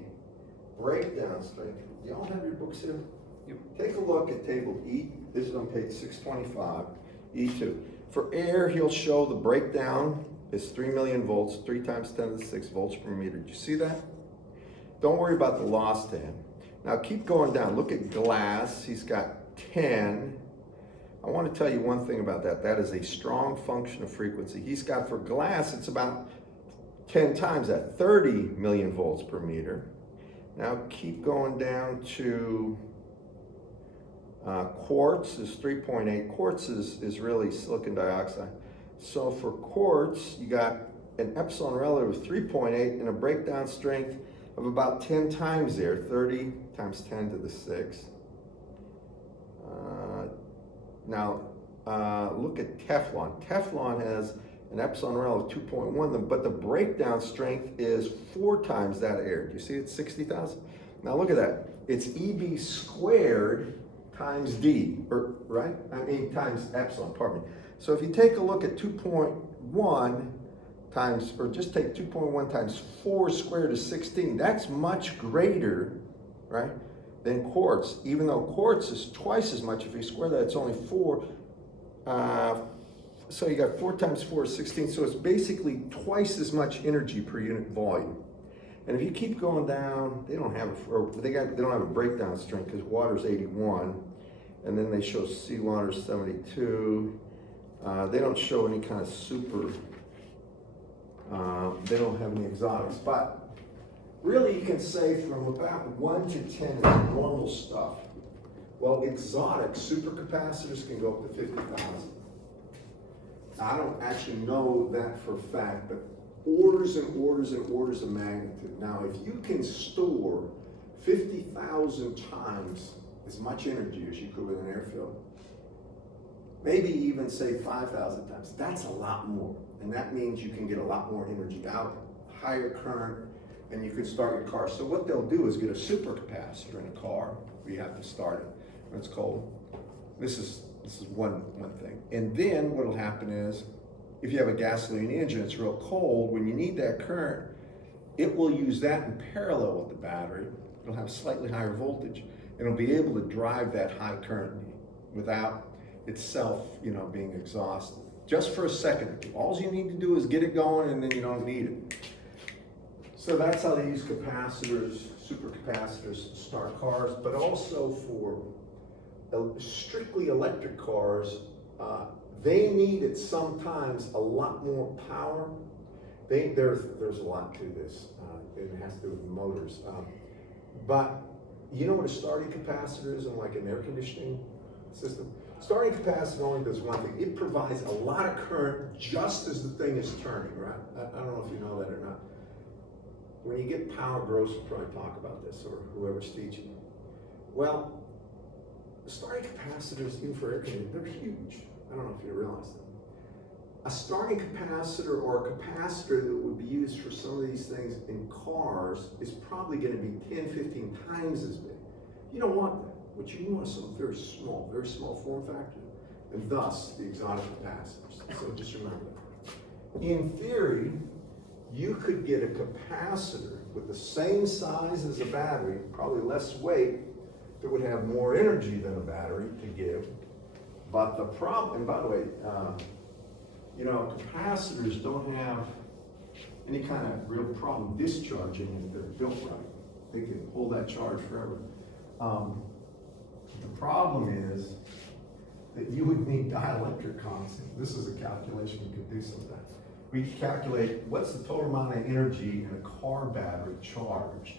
breakdown strength. Do y'all have your books here? Yep. Take a look at table E, this is on page 625, E2. For air, he'll show the breakdown is 3 million volts, 3 times 10 to the 6 volts per meter. Do you see that? Don't worry about the loss to him. Now keep going down. Look at glass. He's got 10. I want to tell you one thing about that. That is a strong function of frequency. He's got, for glass, it's about 10 times that, 30 million volts per meter. Now keep going down to quartz is 3.8. Quartz is really silicon dioxide. So for quartz, you got an epsilon relative of 3.8 and a breakdown strength of about 10 times there, 30 times 10 to the 6. Now look at Teflon. Teflon has an epsilon relative of 2.1, but the breakdown strength is 4 times that air. Do you see it's 60,000? Now look at that. It's EB squared times D, right? Times epsilon, pardon me. So if you take a look at 2.1 times, or just take 2.1 times 4 squared is 16, that's much greater, right, than quartz. Even though quartz is twice as much, if you square that, it's only 4. So you got 4 times 4 is 16, so it's basically twice as much energy per unit volume. And if you keep going down, they don't have a breakdown strength because water's 81, and then they show seawater 72. They don't show any kind of super. They don't have any exotics, but really you can say from about 1 to 10 is normal stuff. Well, exotic supercapacitors can go up to 50,000. I don't actually know that for a fact, but orders and orders and orders of magnitude. Now, if you can store 50,000 times as much energy as you could with an airfield, maybe even say 5,000 times, that's a lot more. And that means you can get a lot more energy out, higher current, and you can start your car. So what they'll do is get a supercapacitor in a car. We have to start it when it's cold. This is one thing. And then what'll happen is, if you have a gasoline engine, it's real cold, when you need that current, it will use that in parallel with the battery. It'll have slightly higher voltage, and it'll be able to drive that high current without itself, being exhausted. just for a second. All you need to do is get it going and then you don't need it. So that's how they use capacitors, supercapacitors to start cars, but also for strictly electric cars, they needed sometimes a lot more power. There's a lot to this. It has to do with motors. But you know what a starting capacitor is in like an air conditioning system? Starting capacitor only does one thing. It provides a lot of current just as the thing is turning, right? I don't know if you know that or not. When you get power, Gross will probably talk about this, or whoever's teaching. Well, starting capacitors, even for air conditioning, they're huge. I don't know if you realize that. A starting capacitor or a capacitor that would be used for some of these things in cars is probably going to be 10, 15 times as big. You don't want that. What you want is something very small form factor, and thus the exotic capacitors. So just remember that. In theory, you could get a capacitor with the same size as a battery, probably less weight, that would have more energy than a battery to give. But the problem, and by the way, you know, capacitors don't have any kind of real problem discharging if they're built right. They can hold that charge forever. The problem is that you would need dielectric constant. This is a calculation you could do sometimes. We calculate what's the total amount of energy in a car battery charged,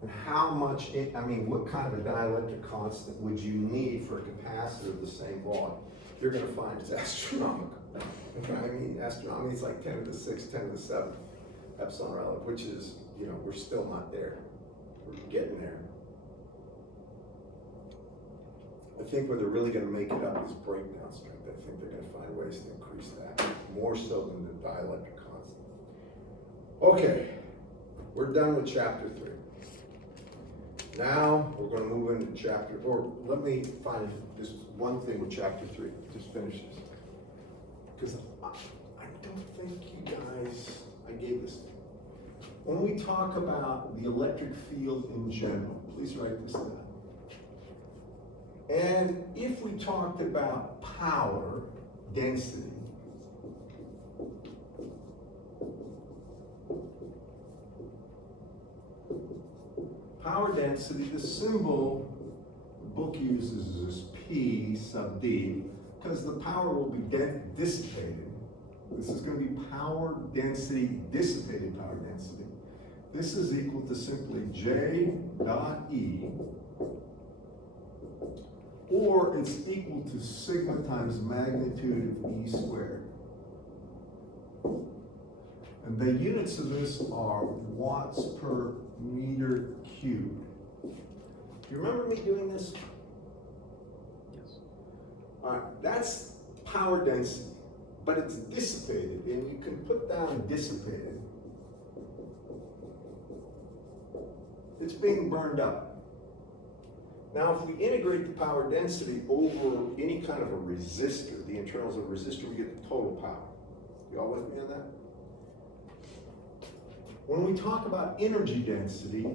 and how much, what kind of a dielectric constant would you need for a capacitor of the same volume? You're going to find it's astronomical. Astronomical means like 10 to the 6, 10 to the 7 epsilon relative, which is, you know, we're still not there. We're getting there. I think where they're really going to make it up is breakdown strength. I think they're going to find ways to increase that, more so than the dielectric constant. Okay, we're done with chapter 3. Now we're going to move into chapter, or let me find just one thing with chapter 3, just finish this. Because I don't think you guys, I gave this. When we talk about the electric field in general, please write this down. And if we talked about power density, the symbol the book uses is P sub D, because the power will be dissipated. This is going to be power density, dissipated power density. This is equal to simply J dot E, or it's equal to sigma times magnitude of E squared. And the units of this are watts per meter cubed. Do you remember me doing this? Yes. All right, that's power density, but it's dissipated, and you can put down dissipated. It's being burned up. Now, if we integrate the power density over any kind of a resistor, the internals of a resistor, we get the total power. You all with me on that? When we talk about energy density,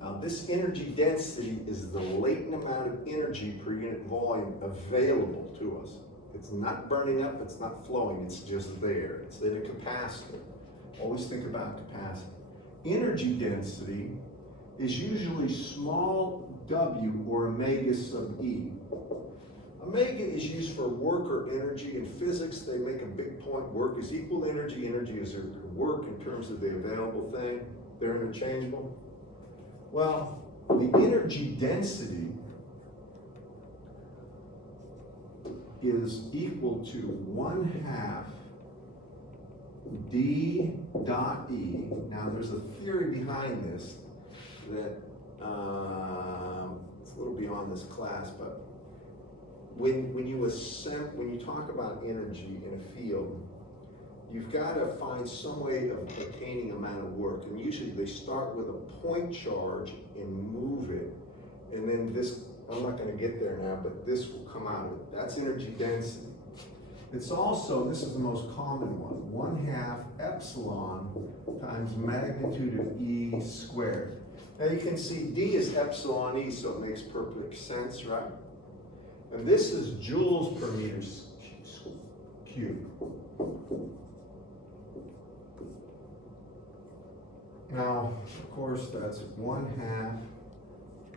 now this energy density is the latent amount of energy per unit volume available to us. It's not burning up, it's not flowing, it's just there. It's in a capacitor. Always think about capacity. Energy density is usually small w or omega sub E. Omega is used for work or energy. In physics, they make a big point. Work is equal to energy. Energy is work in terms of the available thing. They're interchangeable. Well, the energy density is equal to 1/2 D dot E. Now, there's a theory behind this that it's a little beyond this class, but when you talk about energy in a field, you've got to find some way of obtaining amount of work. And usually they start with a point charge and move it. And then this, I'm not going to get there now, but this will come out of it. That's energy density. It's also, this is the most common one, 1/2 epsilon times magnitude of E squared. Now you can see D is epsilon E, so it makes perfect sense, right? And this is joules per meter cubed. Now, of course, that's 1/2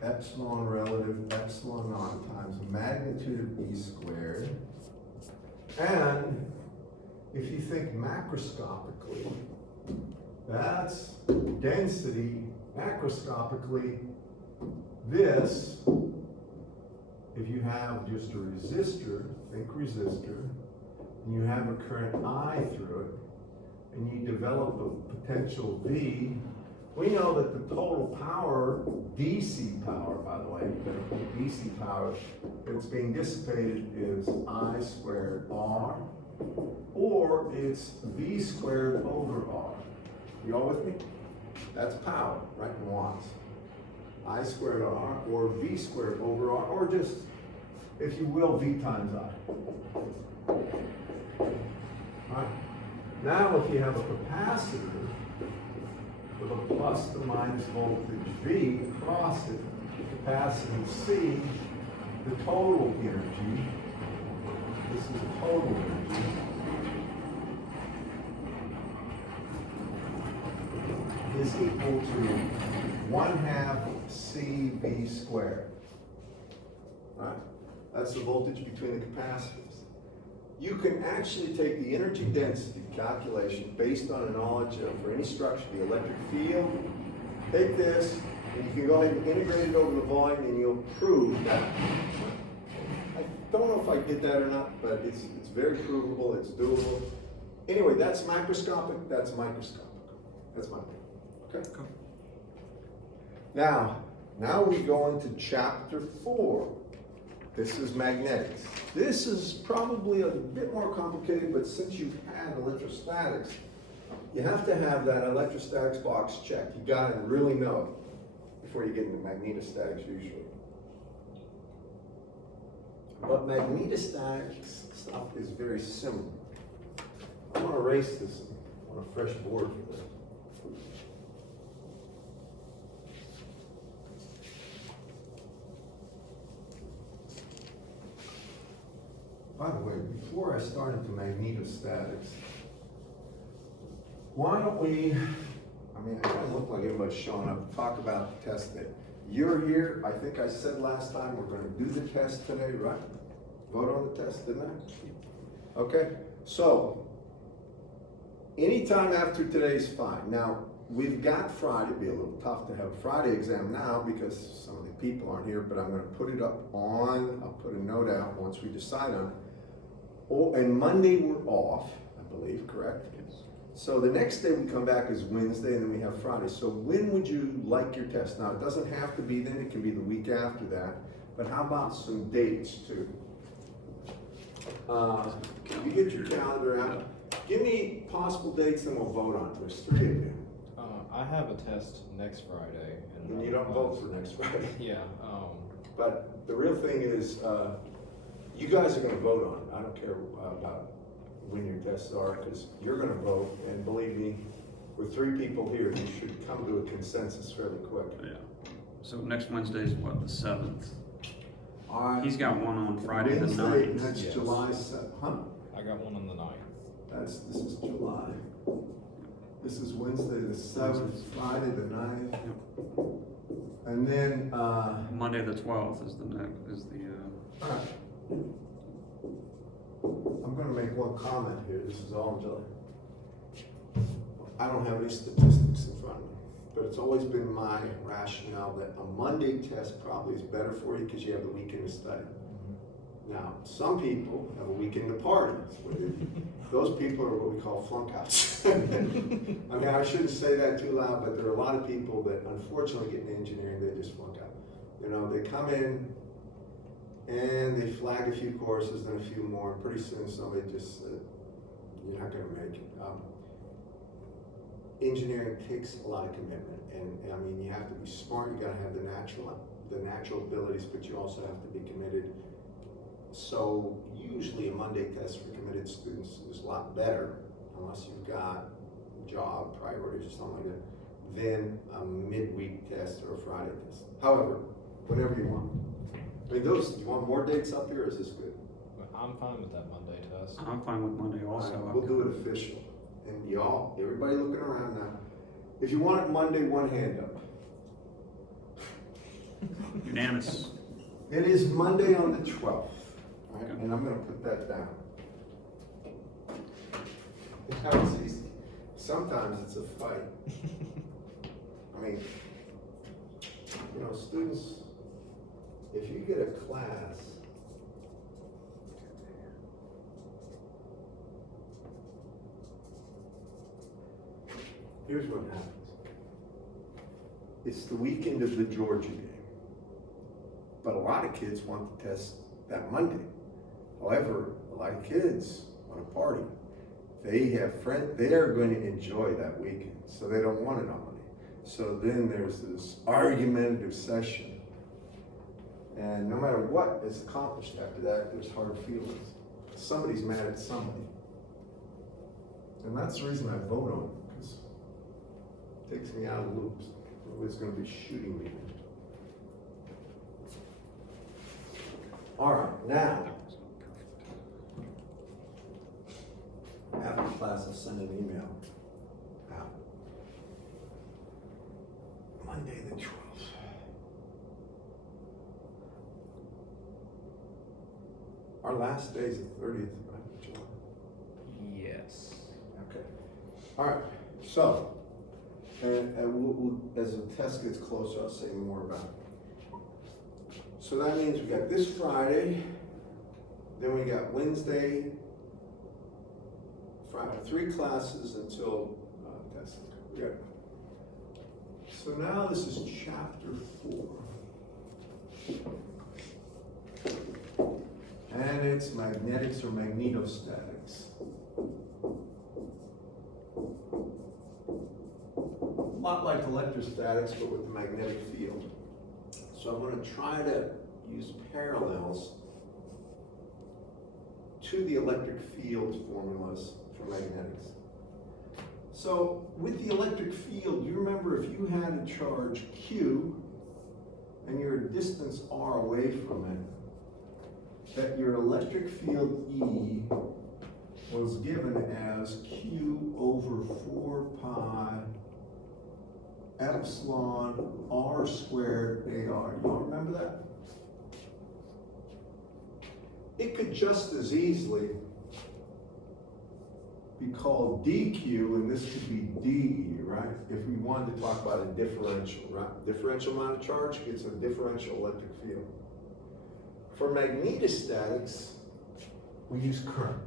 epsilon relative epsilon naught times the magnitude of E squared. And if you think macroscopically, that's density macroscopically. This, if you have just a resistor, think resistor, and you have a current I through it, and you develop a potential V, we know that the total power, DC power, by the way, DC power that's being dissipated is I squared R, or it's V squared over R. You all with me? That's power, right, in watts. I squared R, or V squared over R, or just, if you will, V times I. Right? Now, if you have a capacitor with a plus to minus voltage V across it, capacitance C, the total energy, this is total energy, is equal to 1/2 CV squared. Right? That's the voltage between the capacitors. You can actually take the energy density calculation based on a knowledge of, for any structure, the electric field. Take this, and you can go ahead and integrate it over the volume, and you'll prove that. I don't know if I did that or not, but it's very provable, it's doable. Anyway, that's macroscopic, that's microscopic. That's my opinion. Okay? Now we go into chapter 4. This is magnetics. This is probably a bit more complicated, but since you've had electrostatics, you have to have that electrostatics box checked. You gotta really know it before you get into magnetostatics usually. But magnetostatics stuff is very similar. I want to erase this on a fresh board for this. By the way, before I start into magnetostatics, why don't we, I mean, I kind of look like everybody's showing up, talk about the test that you're here. I think I said last time we're going to do the test today, right? Vote on the test, didn't I? Okay, so anytime after today is fine. Now, we've got Friday. It'd be a little tough to have a Friday exam now because some of the people aren't here, but I'm going to put it up on, I'll put a note out once we decide on it. Oh, and Monday we're off, I believe, correct? Yes. So the next day we come back is Wednesday, and then we have Friday. So when would you like your test? Now, it doesn't have to be then, it can be the week after that, but how about some dates too? You get your calendar out. Give me possible dates and we'll vote on it. There's 3 of you. I have a test next Friday. And you don't vote for next Friday. Yeah, But the real thing is, you guys are gonna vote on it. I don't care about when your tests are, because you're gonna vote, and believe me, with 3 people here, you should come to a consensus fairly quick. Yeah. So next Wednesday is what, the 7th? All right. He's got one on Friday the Wednesday, 9th. That's Yes. July 7th, huh? I got one on the 9th. This is July. This is Wednesday the 7th, Friday the 9th. And then, Monday the 12th is the all right. I'm gonna make one comment here, this is all in July. I don't have any statistics in front of me, but it's always been my rationale that a Monday test probably is better for you because you have the weekend to study. Now, some people have a weekend to party. Those people are what we call flunkouts. I mean, I shouldn't say that too loud, but there are a lot of people that unfortunately get in engineering, they just flunk out. You know, they come in and they flag a few courses and a few more, and pretty soon somebody just said, you're not gonna make it. Engineering takes a lot of commitment, and I mean, you have to be smart, you gotta have the natural abilities, but you also have to be committed. So usually a Monday test for committed students is a lot better, unless you've got job priorities or something like that. then a midweek test or a Friday test. However, whenever you want. I mean, those, you want more dates up here, or is this good? I'm fine with that Monday test. I'm fine with Monday also. All right, we'll do it official. And y'all, everybody looking around now, if you want it Monday, one hand up. Unanimous. It is Monday on the 12th, right? And I'm gonna put that down. That was easy. Sometimes it's a fight. I mean, you know, students, if you get a class, here's what happens. It's the weekend of the Georgia game. But a lot of kids want the test that Monday. However, a lot of kids want to party. They have friends, they are going to enjoy that weekend, so they don't want it on Monday. So then there's this argumentative session. And no matter what is accomplished after that, there's hard feelings. Somebody's mad at somebody. And that's the reason I vote on it, because it takes me out of loops. Nobody's going to be shooting me. All right, now, after class, I'll send an email out. Monday the 12th. Our last day is the 30th, right, of July? Yes. Okay. All right, so, and we'll, as the test gets closer, I'll say more about it. So that means we got this Friday, then we got Wednesday, Friday, 3 classes until testing. Yeah. So now this is chapter 4. And it's magnetics or magnetostatics. A lot like electrostatics, but with the magnetic field. So I'm going to try to use parallels to the electric field formulas for magnetics. So with the electric field, you remember if you had a charge Q and you're a distance r away from it, that your electric field E was given as Q over 4 pi epsilon r squared AR. You all remember that? It could just as easily be called dq, and this could be dE, right? If we wanted to talk about a differential, right? Differential amount of charge gets a differential electric field. For magnetostatics, we use current.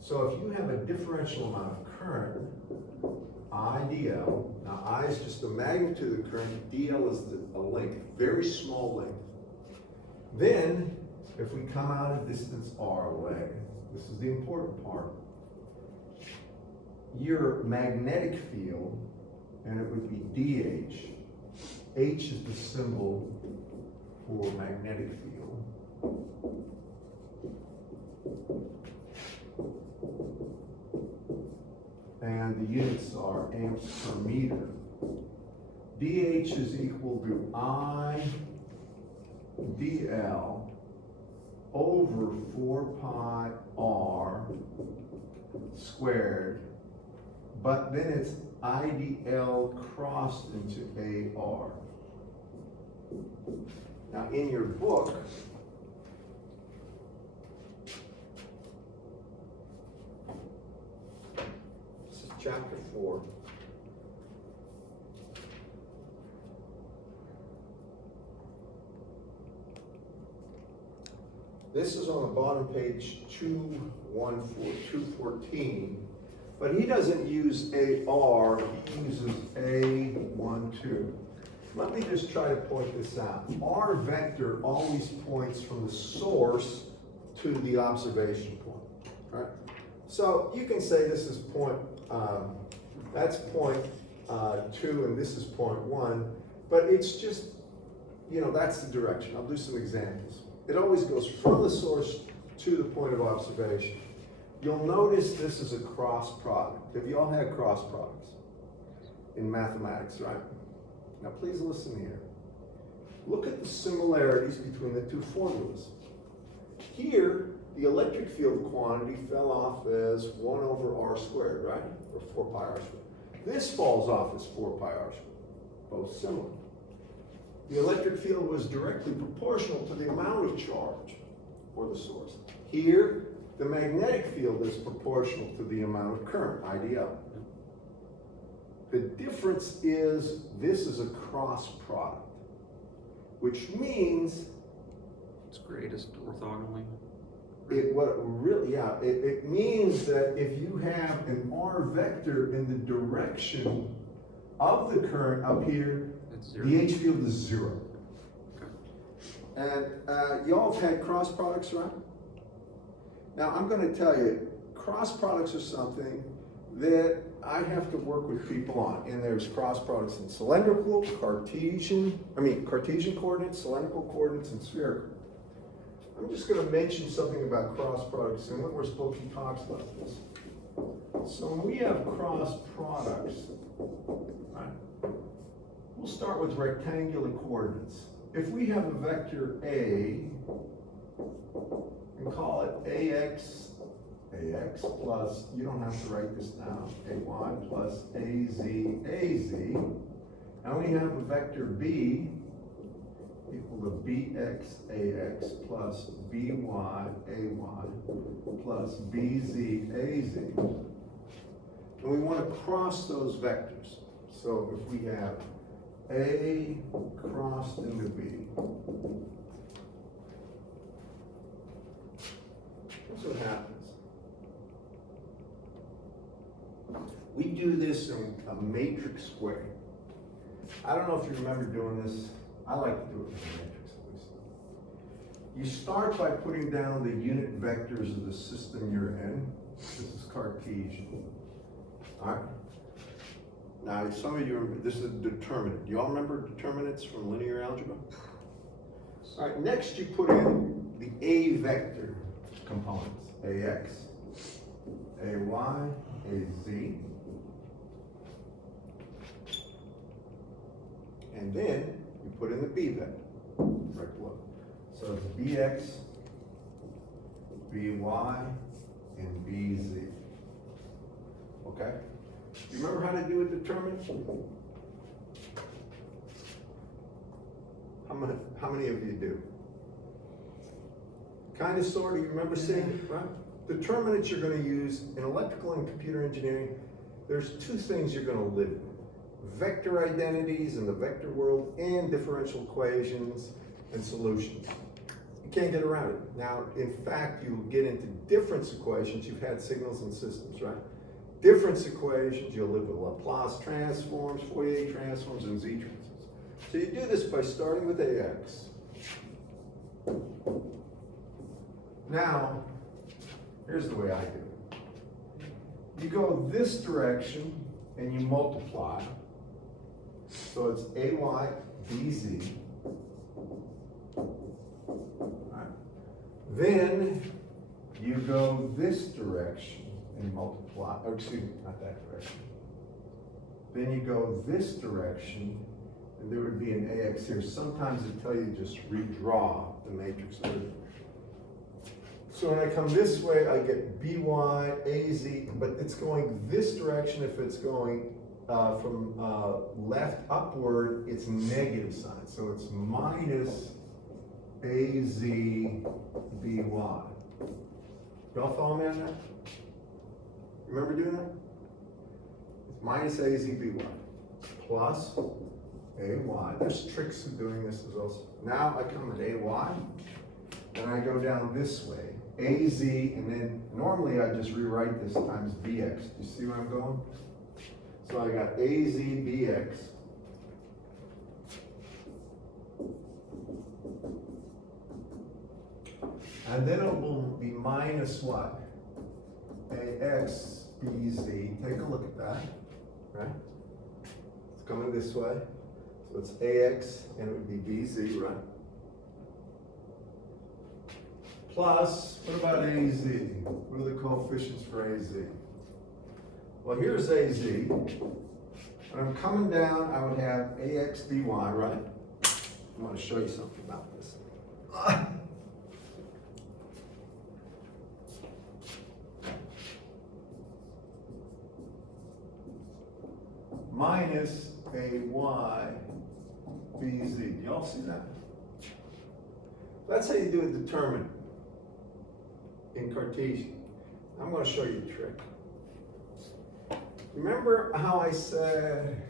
So if you have a differential amount of current, I dl, now I is just the magnitude of the current, dl is a length, very small length. Then, if we come out a distance r away, this is the important part, your magnetic field, and it would be dH, H is the symbol for magnetic field. And the units are amps per meter. dH is equal to I dL over 4 pi r squared, but then it's IDL crossed into AR. Now in your book, this is chapter 4. This is on the bottom page 214, but he doesn't use AR, he uses A12. Let me just try to point this out. R vector always points from the source to the observation point, right? So you can say this is point, that's point 2 and this is point 1, but it's just, you know, that's the direction. I'll do some examples. It always goes from the source to the point of observation. You'll notice this is a cross product. Have you all had cross products? in mathematics, right? Now please listen here. Look at the similarities between the two formulas. Here, the electric field quantity fell off as 1 over r squared, right? Or 4 pi r squared. This falls off as 4 pi r squared. Both similar. The electric field was directly proportional to the amount of charge for the source. Here, the magnetic field is proportional to the amount of current, IDL. The difference is this is a cross product, which means It's greatest orthogonally. it means that if you have an R vector in the direction of the current up here, It's zero. the H field is 0. Okay. And y'all have had cross products, right? Now I'm going to tell you, cross products are something that I have to work with people on. And there's cross products in cylindrical, Cartesian coordinates, cylindrical coordinates, and spherical. I'm just going to mention something about cross products, and when we're supposed to talk about this. So when we have cross products, right, we'll start with rectangular coordinates. If we have a vector A, and call it AX plus, you don't have to write this down, AY plus AZ, and we have a vector B equal to BX AX plus BY AY plus BZ AZ. And we want to cross those vectors. So if we have A crossed into B, that's what happens. We do this in a matrix way. I don't know if you remember doing this. I like to do it in a matrix at least. You start by putting down the unit vectors of the system you're in. This is Cartesian. All right. Now, some of you remember, this is a determinant. Do you all remember determinants from linear algebra? All right, next you put in the A vector components. AX, AY, AZ. And then you put in the B vector, right below. So it's BX, BY, and BZ. Okay? You remember how to do a determinant? How many of you do? Kind of, sort of, you remember seeing it, right? Determinants you're going to use in electrical and computer engineering, there's two things you're going to live with. Vector identities in the vector world and differential equations and solutions. You can't get around it. Now, in fact, you get into difference equations. You've had signals and systems, right? Difference equations, you'll live with Laplace transforms, Fourier transforms, and Z transforms. So you do this by starting with AX. Now, here's the way I do it. You go this direction and you multiply. So it's AY, BZ. Right. Then you go this direction and multiply, or excuse me, not that direction. Then you go this direction, and there would be an AX here. Sometimes they tell you just redraw the matrix. So when I come this way, I get BY, AZ, but it's going this direction. If it's going from left upward, it's negative sign. So it's minus AZ, BY. Y'all follow me on that? Remember doing that? It's minus AZ, BY plus AY. There's tricks of doing this as well. Now I come at AY, and I go down this way. AZ, and then normally I just rewrite this times BX. Do you see where I'm going? So I got AZ BX. And then it will be minus what? AX BZ. Take a look at that, right? It's coming this way. So it's AX and it would be BZ, right? Plus, what about AZ? What are the coefficients for AZ? Well, here's AZ, When I'm coming down, I would have ax dy, right? I'm gonna show you something about this. Minus ay bz. Do y'all see that? That's how you do a determinant in Cartesian. I'm going to show you a trick. Remember how I said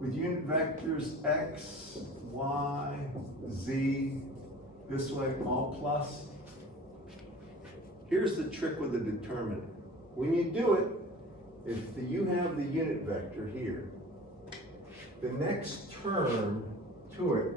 with unit vectors x, y, z, this way, all plus? Here's the trick with the determinant. When you do it, if you have the unit vector here, the next term to it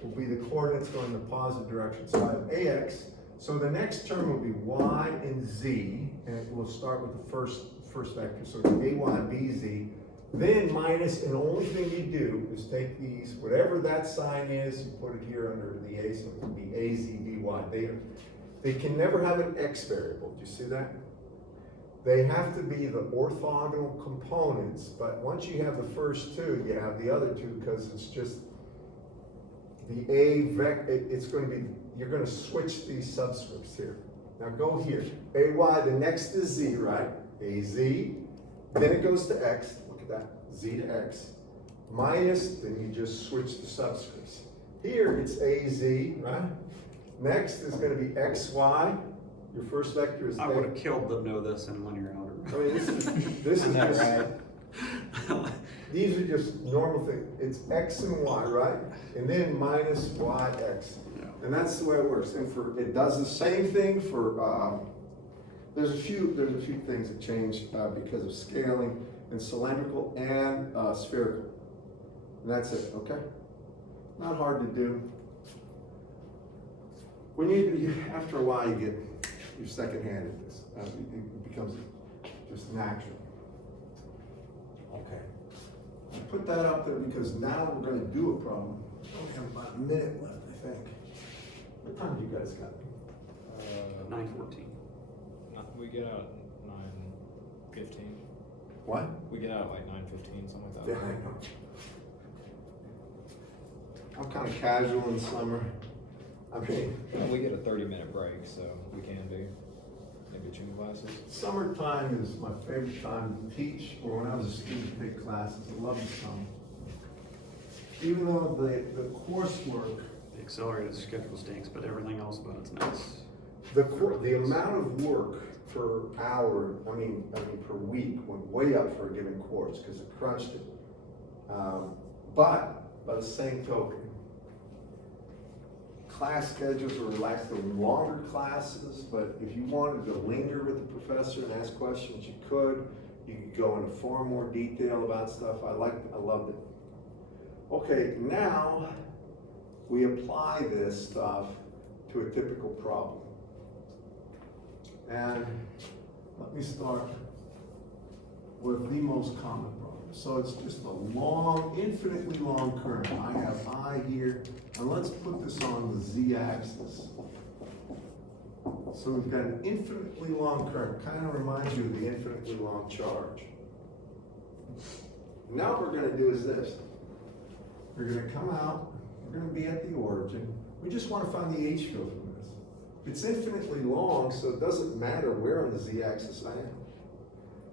will be the coordinates going in the positive direction. So I have ax, so the next term will be y and z, and it will start with the first vector, so it's ay bz, then minus, and the only thing you do is take these, whatever that sign is, you put it here under the a, so it can be az dy. They can never have an x variable, do you see that? They have to be the orthogonal components, but once you have the first two, you have the other two, because it's just the a vector, it's going to be, you're going to switch these subscripts here. Now go here, ay, the next is z, right? Az, then it goes to x, look at that, z to x, minus, then you just switch the subscripts. Here it's az, right? Next is going to be xy. Your first vector is I would have killed them know this in linear algebra. I mean, this is just, these are just normal things. It's x and y, right? And then minus yx. Yeah. And that's the way it works. And it does the same thing for, there's a few things that change because of scaling and cylindrical and spherical. And that's it, okay? Not hard to do. When you after a while, you get your second hand at this. It becomes just natural. Okay. I put that up there because now we're going to do a problem. We only have about a minute left, I think. What time do you guys got? 9:14. We get out at 9:15. What? We get out at like 9:15, something like Yeah, that. I know. I'm kind of casual in summer. I mean, We get a 30-minute break, so we can do maybe between classes. summertime is my favorite time to teach, or when I was a student, take classes. I love the summer. Even though the coursework, The accelerated schedule stinks, but everything else about it's nice. the amount of work per hour, I mean per week, went way up for a given course because it crunched it. But by the same token, class schedules are relaxed. There were longer classes, but if you wanted to linger with the professor and ask questions, you could. You could go into far more detail about stuff. I loved it. Okay, now we apply this stuff to a typical problem. And let me start with the most common problem. So it's just a long, infinitely long current. I have I here, and let's put this on the z-axis. So we've got an infinitely long current, kind of reminds you of the infinitely long charge. Now what we're going to do is this. We're going to come out, we're going to be at the origin. We just want to find the h field from this. It's infinitely long, so it doesn't matter where on the z-axis I am.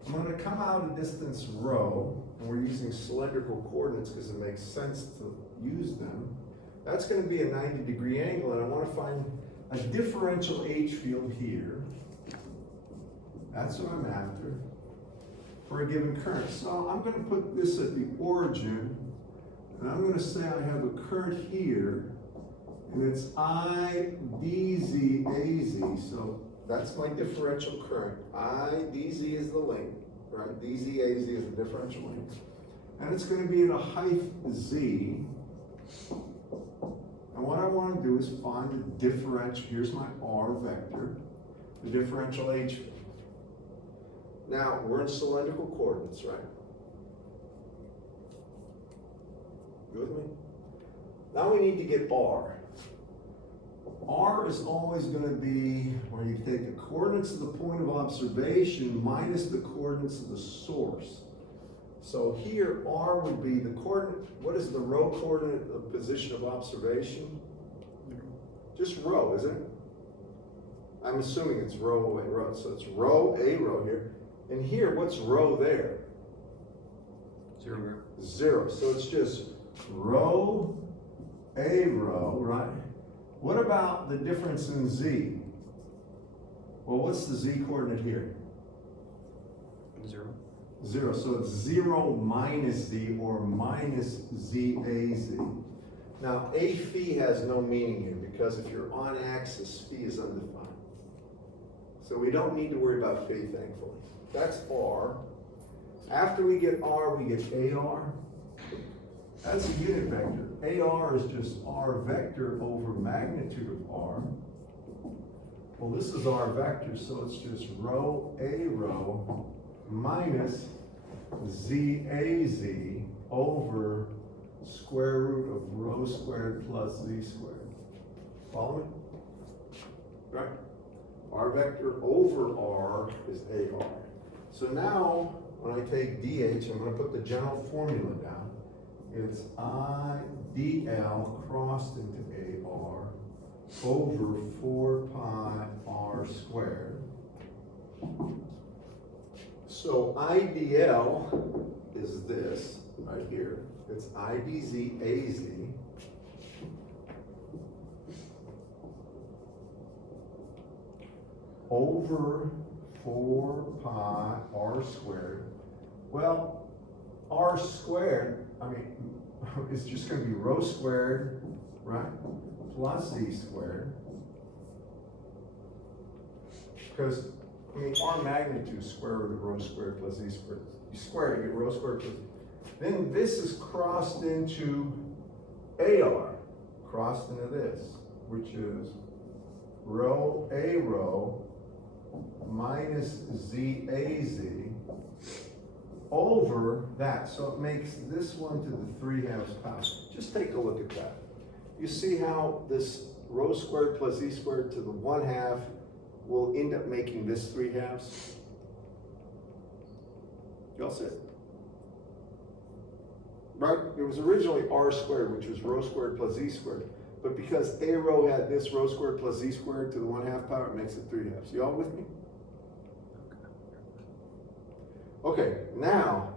I'm going to come out a distance rho, and we're using cylindrical coordinates because it makes sense to use them. That's going to be a 90-degree angle, and I want to find a differential h field here. That's what I'm after for a given current. So I'm going to put this at the origin, and I'm going to say I have a current here, and it's I dz az. So that's my differential current. I dz is the length, right? Dz az is the differential length. And it's going to be at a height z. And what I want to do is find the differential. Here's my r vector, the differential h field. Now, we're in cylindrical coordinates, right? You with me? Now we need to get r. R is always going to be where you take the coordinates of the point of observation minus the coordinates of the source. So here, R would be the coordinate, what is the row coordinate of position of observation? Just row, isn't it? I'm assuming it's row away row, so it's row, A row here. And here, what's row there? 0. 0, so it's just row, A row, right? What about the difference in Z? Well, what's the Z coordinate here? 0. 0, so it's 0 minus Z or minus ZAZ. Now, A phi has no meaning here because if you're on axis, phi is undefined. So we don't need to worry about phi, thankfully. That's R. After we get R, we get AR. That's a unit vector. AR is just R vector over magnitude of R. Well, this is R vector, so it's just row A row minus ZAZ over square root of rho squared plus Z squared. Follow me? Right? R vector over R is AR. So now, when I take DH, I'm going to put the general formula down. It's IDL crossed into AR over 4 pi R squared. So IDL is this right here. It's IDZ AZ over 4 pi R squared. Well, R squared, it's just going to be rho squared, right, plus Z squared. Because, R magnitude is square root of rho squared plus Z squared. You square it, you get rho squared plus. Then this is crossed into AR, crossed into this, which is rho A rho minus ZAZ over that. So it makes this one to the 3/2 power. Just take a look at that. You see how this rho squared plus Z squared to the 1/2 will end up making this 3/2? Y'all see it? Right? It was originally R squared, which was rho squared plus Z squared. But because A row had this rho squared plus Z squared to the 1/2 power, it makes it 3/2. You all with me? Okay, now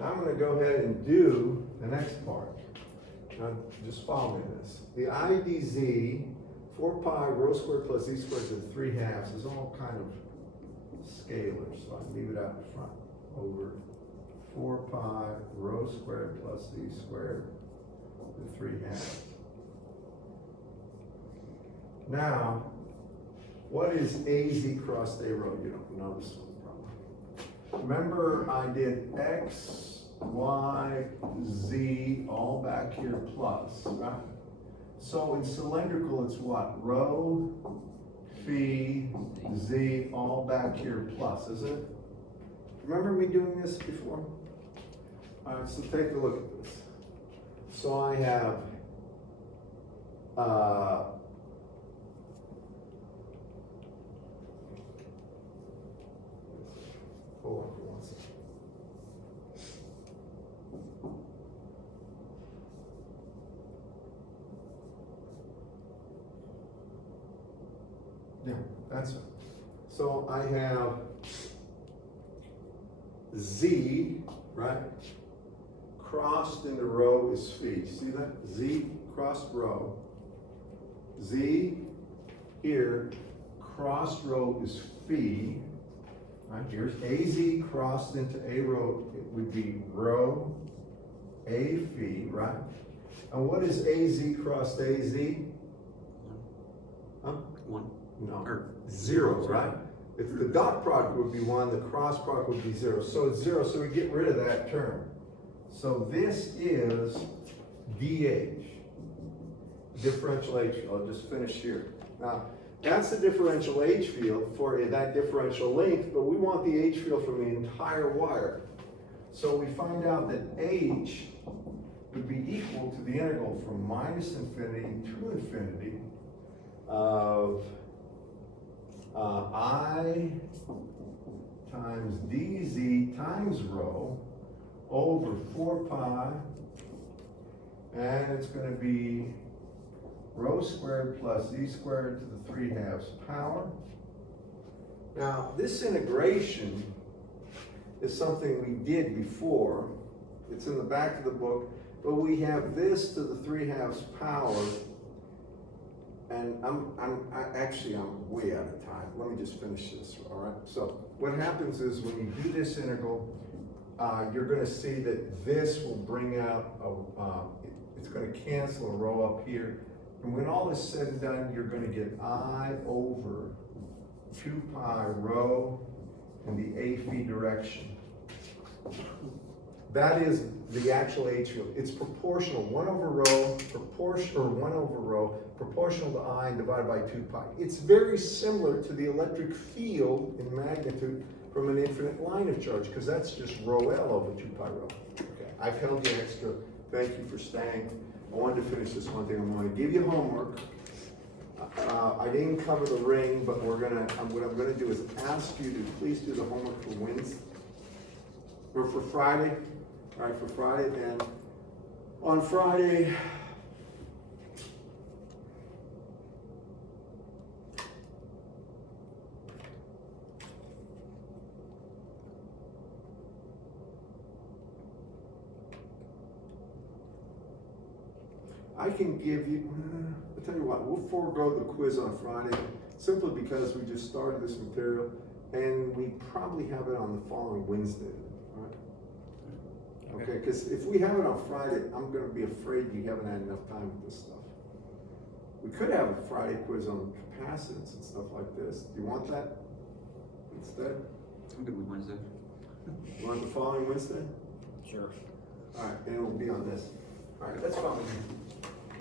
I'm going to go ahead and do the next part. Now, just follow me this. The IDZ, 4 pi rho squared plus Z squared to the 3/2 is all kind of scalars, so I can leave it out in front. Over 4 pi rho squared plus Z squared to 3/2. Now, what is AZ crossed A row? You don't know this one probably. Remember I did X, Y, Z all back here plus, right? So in cylindrical it's what? Rho, phi, Z all back here plus, isn't it? Remember me doing this before? All right, so take a look at this. So I have hold on for 1 second. Yeah, that's it. So I have Z, right? Crossed into rho is phi. See that? Z crossed rho. Z here, crossed rho is phi. Right, here's AZ crossed into A row, it would be rho A phi, right? And what is AZ crossed AZ? Huh? 1. No, Or 0, right? If the dot product would be 1, the cross product would be 0. So it's 0, so we get rid of that term. So this is DH, differential H field. I'll just finish here. Now, that's the differential H field for that differential length, but we want the H field from the entire wire. So we find out that H would be equal to the integral from minus infinity to infinity of I times dz times rho over 4 pi, and it's gonna be rho squared plus z squared to the 3/2 power. Now, this integration is something we did before. It's in the back of the book, but we have this to the 3/2 power, and I'm way out of time. Let me just finish this, all right? So what happens is when you do this integral, you're gonna see that this will bring out, it's gonna cancel a row up here. And when all is said and done, you're gonna get I over 2 pi rho in the a phi direction. That is the actual H field. It's proportional, 1 over rho, proportional to I divided by 2 pi. It's very similar to the electric field in magnitude from an infinite line of charge, because that's just rho L over 2 pi rho. Okay, I've held you extra. Thank you for staying. I wanted to finish this one thing. I'm going to give you homework. I didn't cover the ring, but what I'm gonna do is ask you to please do the homework for Wednesday, or for Friday. All right, for Friday, then on Friday, I can give you, I'll tell you what, we'll forego the quiz on Friday simply because we just started this material and we probably have it on the following Wednesday, all right? Okay, because if we have it on Friday, I'm gonna be afraid you haven't had enough time with this stuff. We could have a Friday quiz on capacitance and stuff like this. Do you want that instead? I'm good with Wednesday. You want the following Wednesday? Sure. All right, and it will be on this. All right, that's fine with me.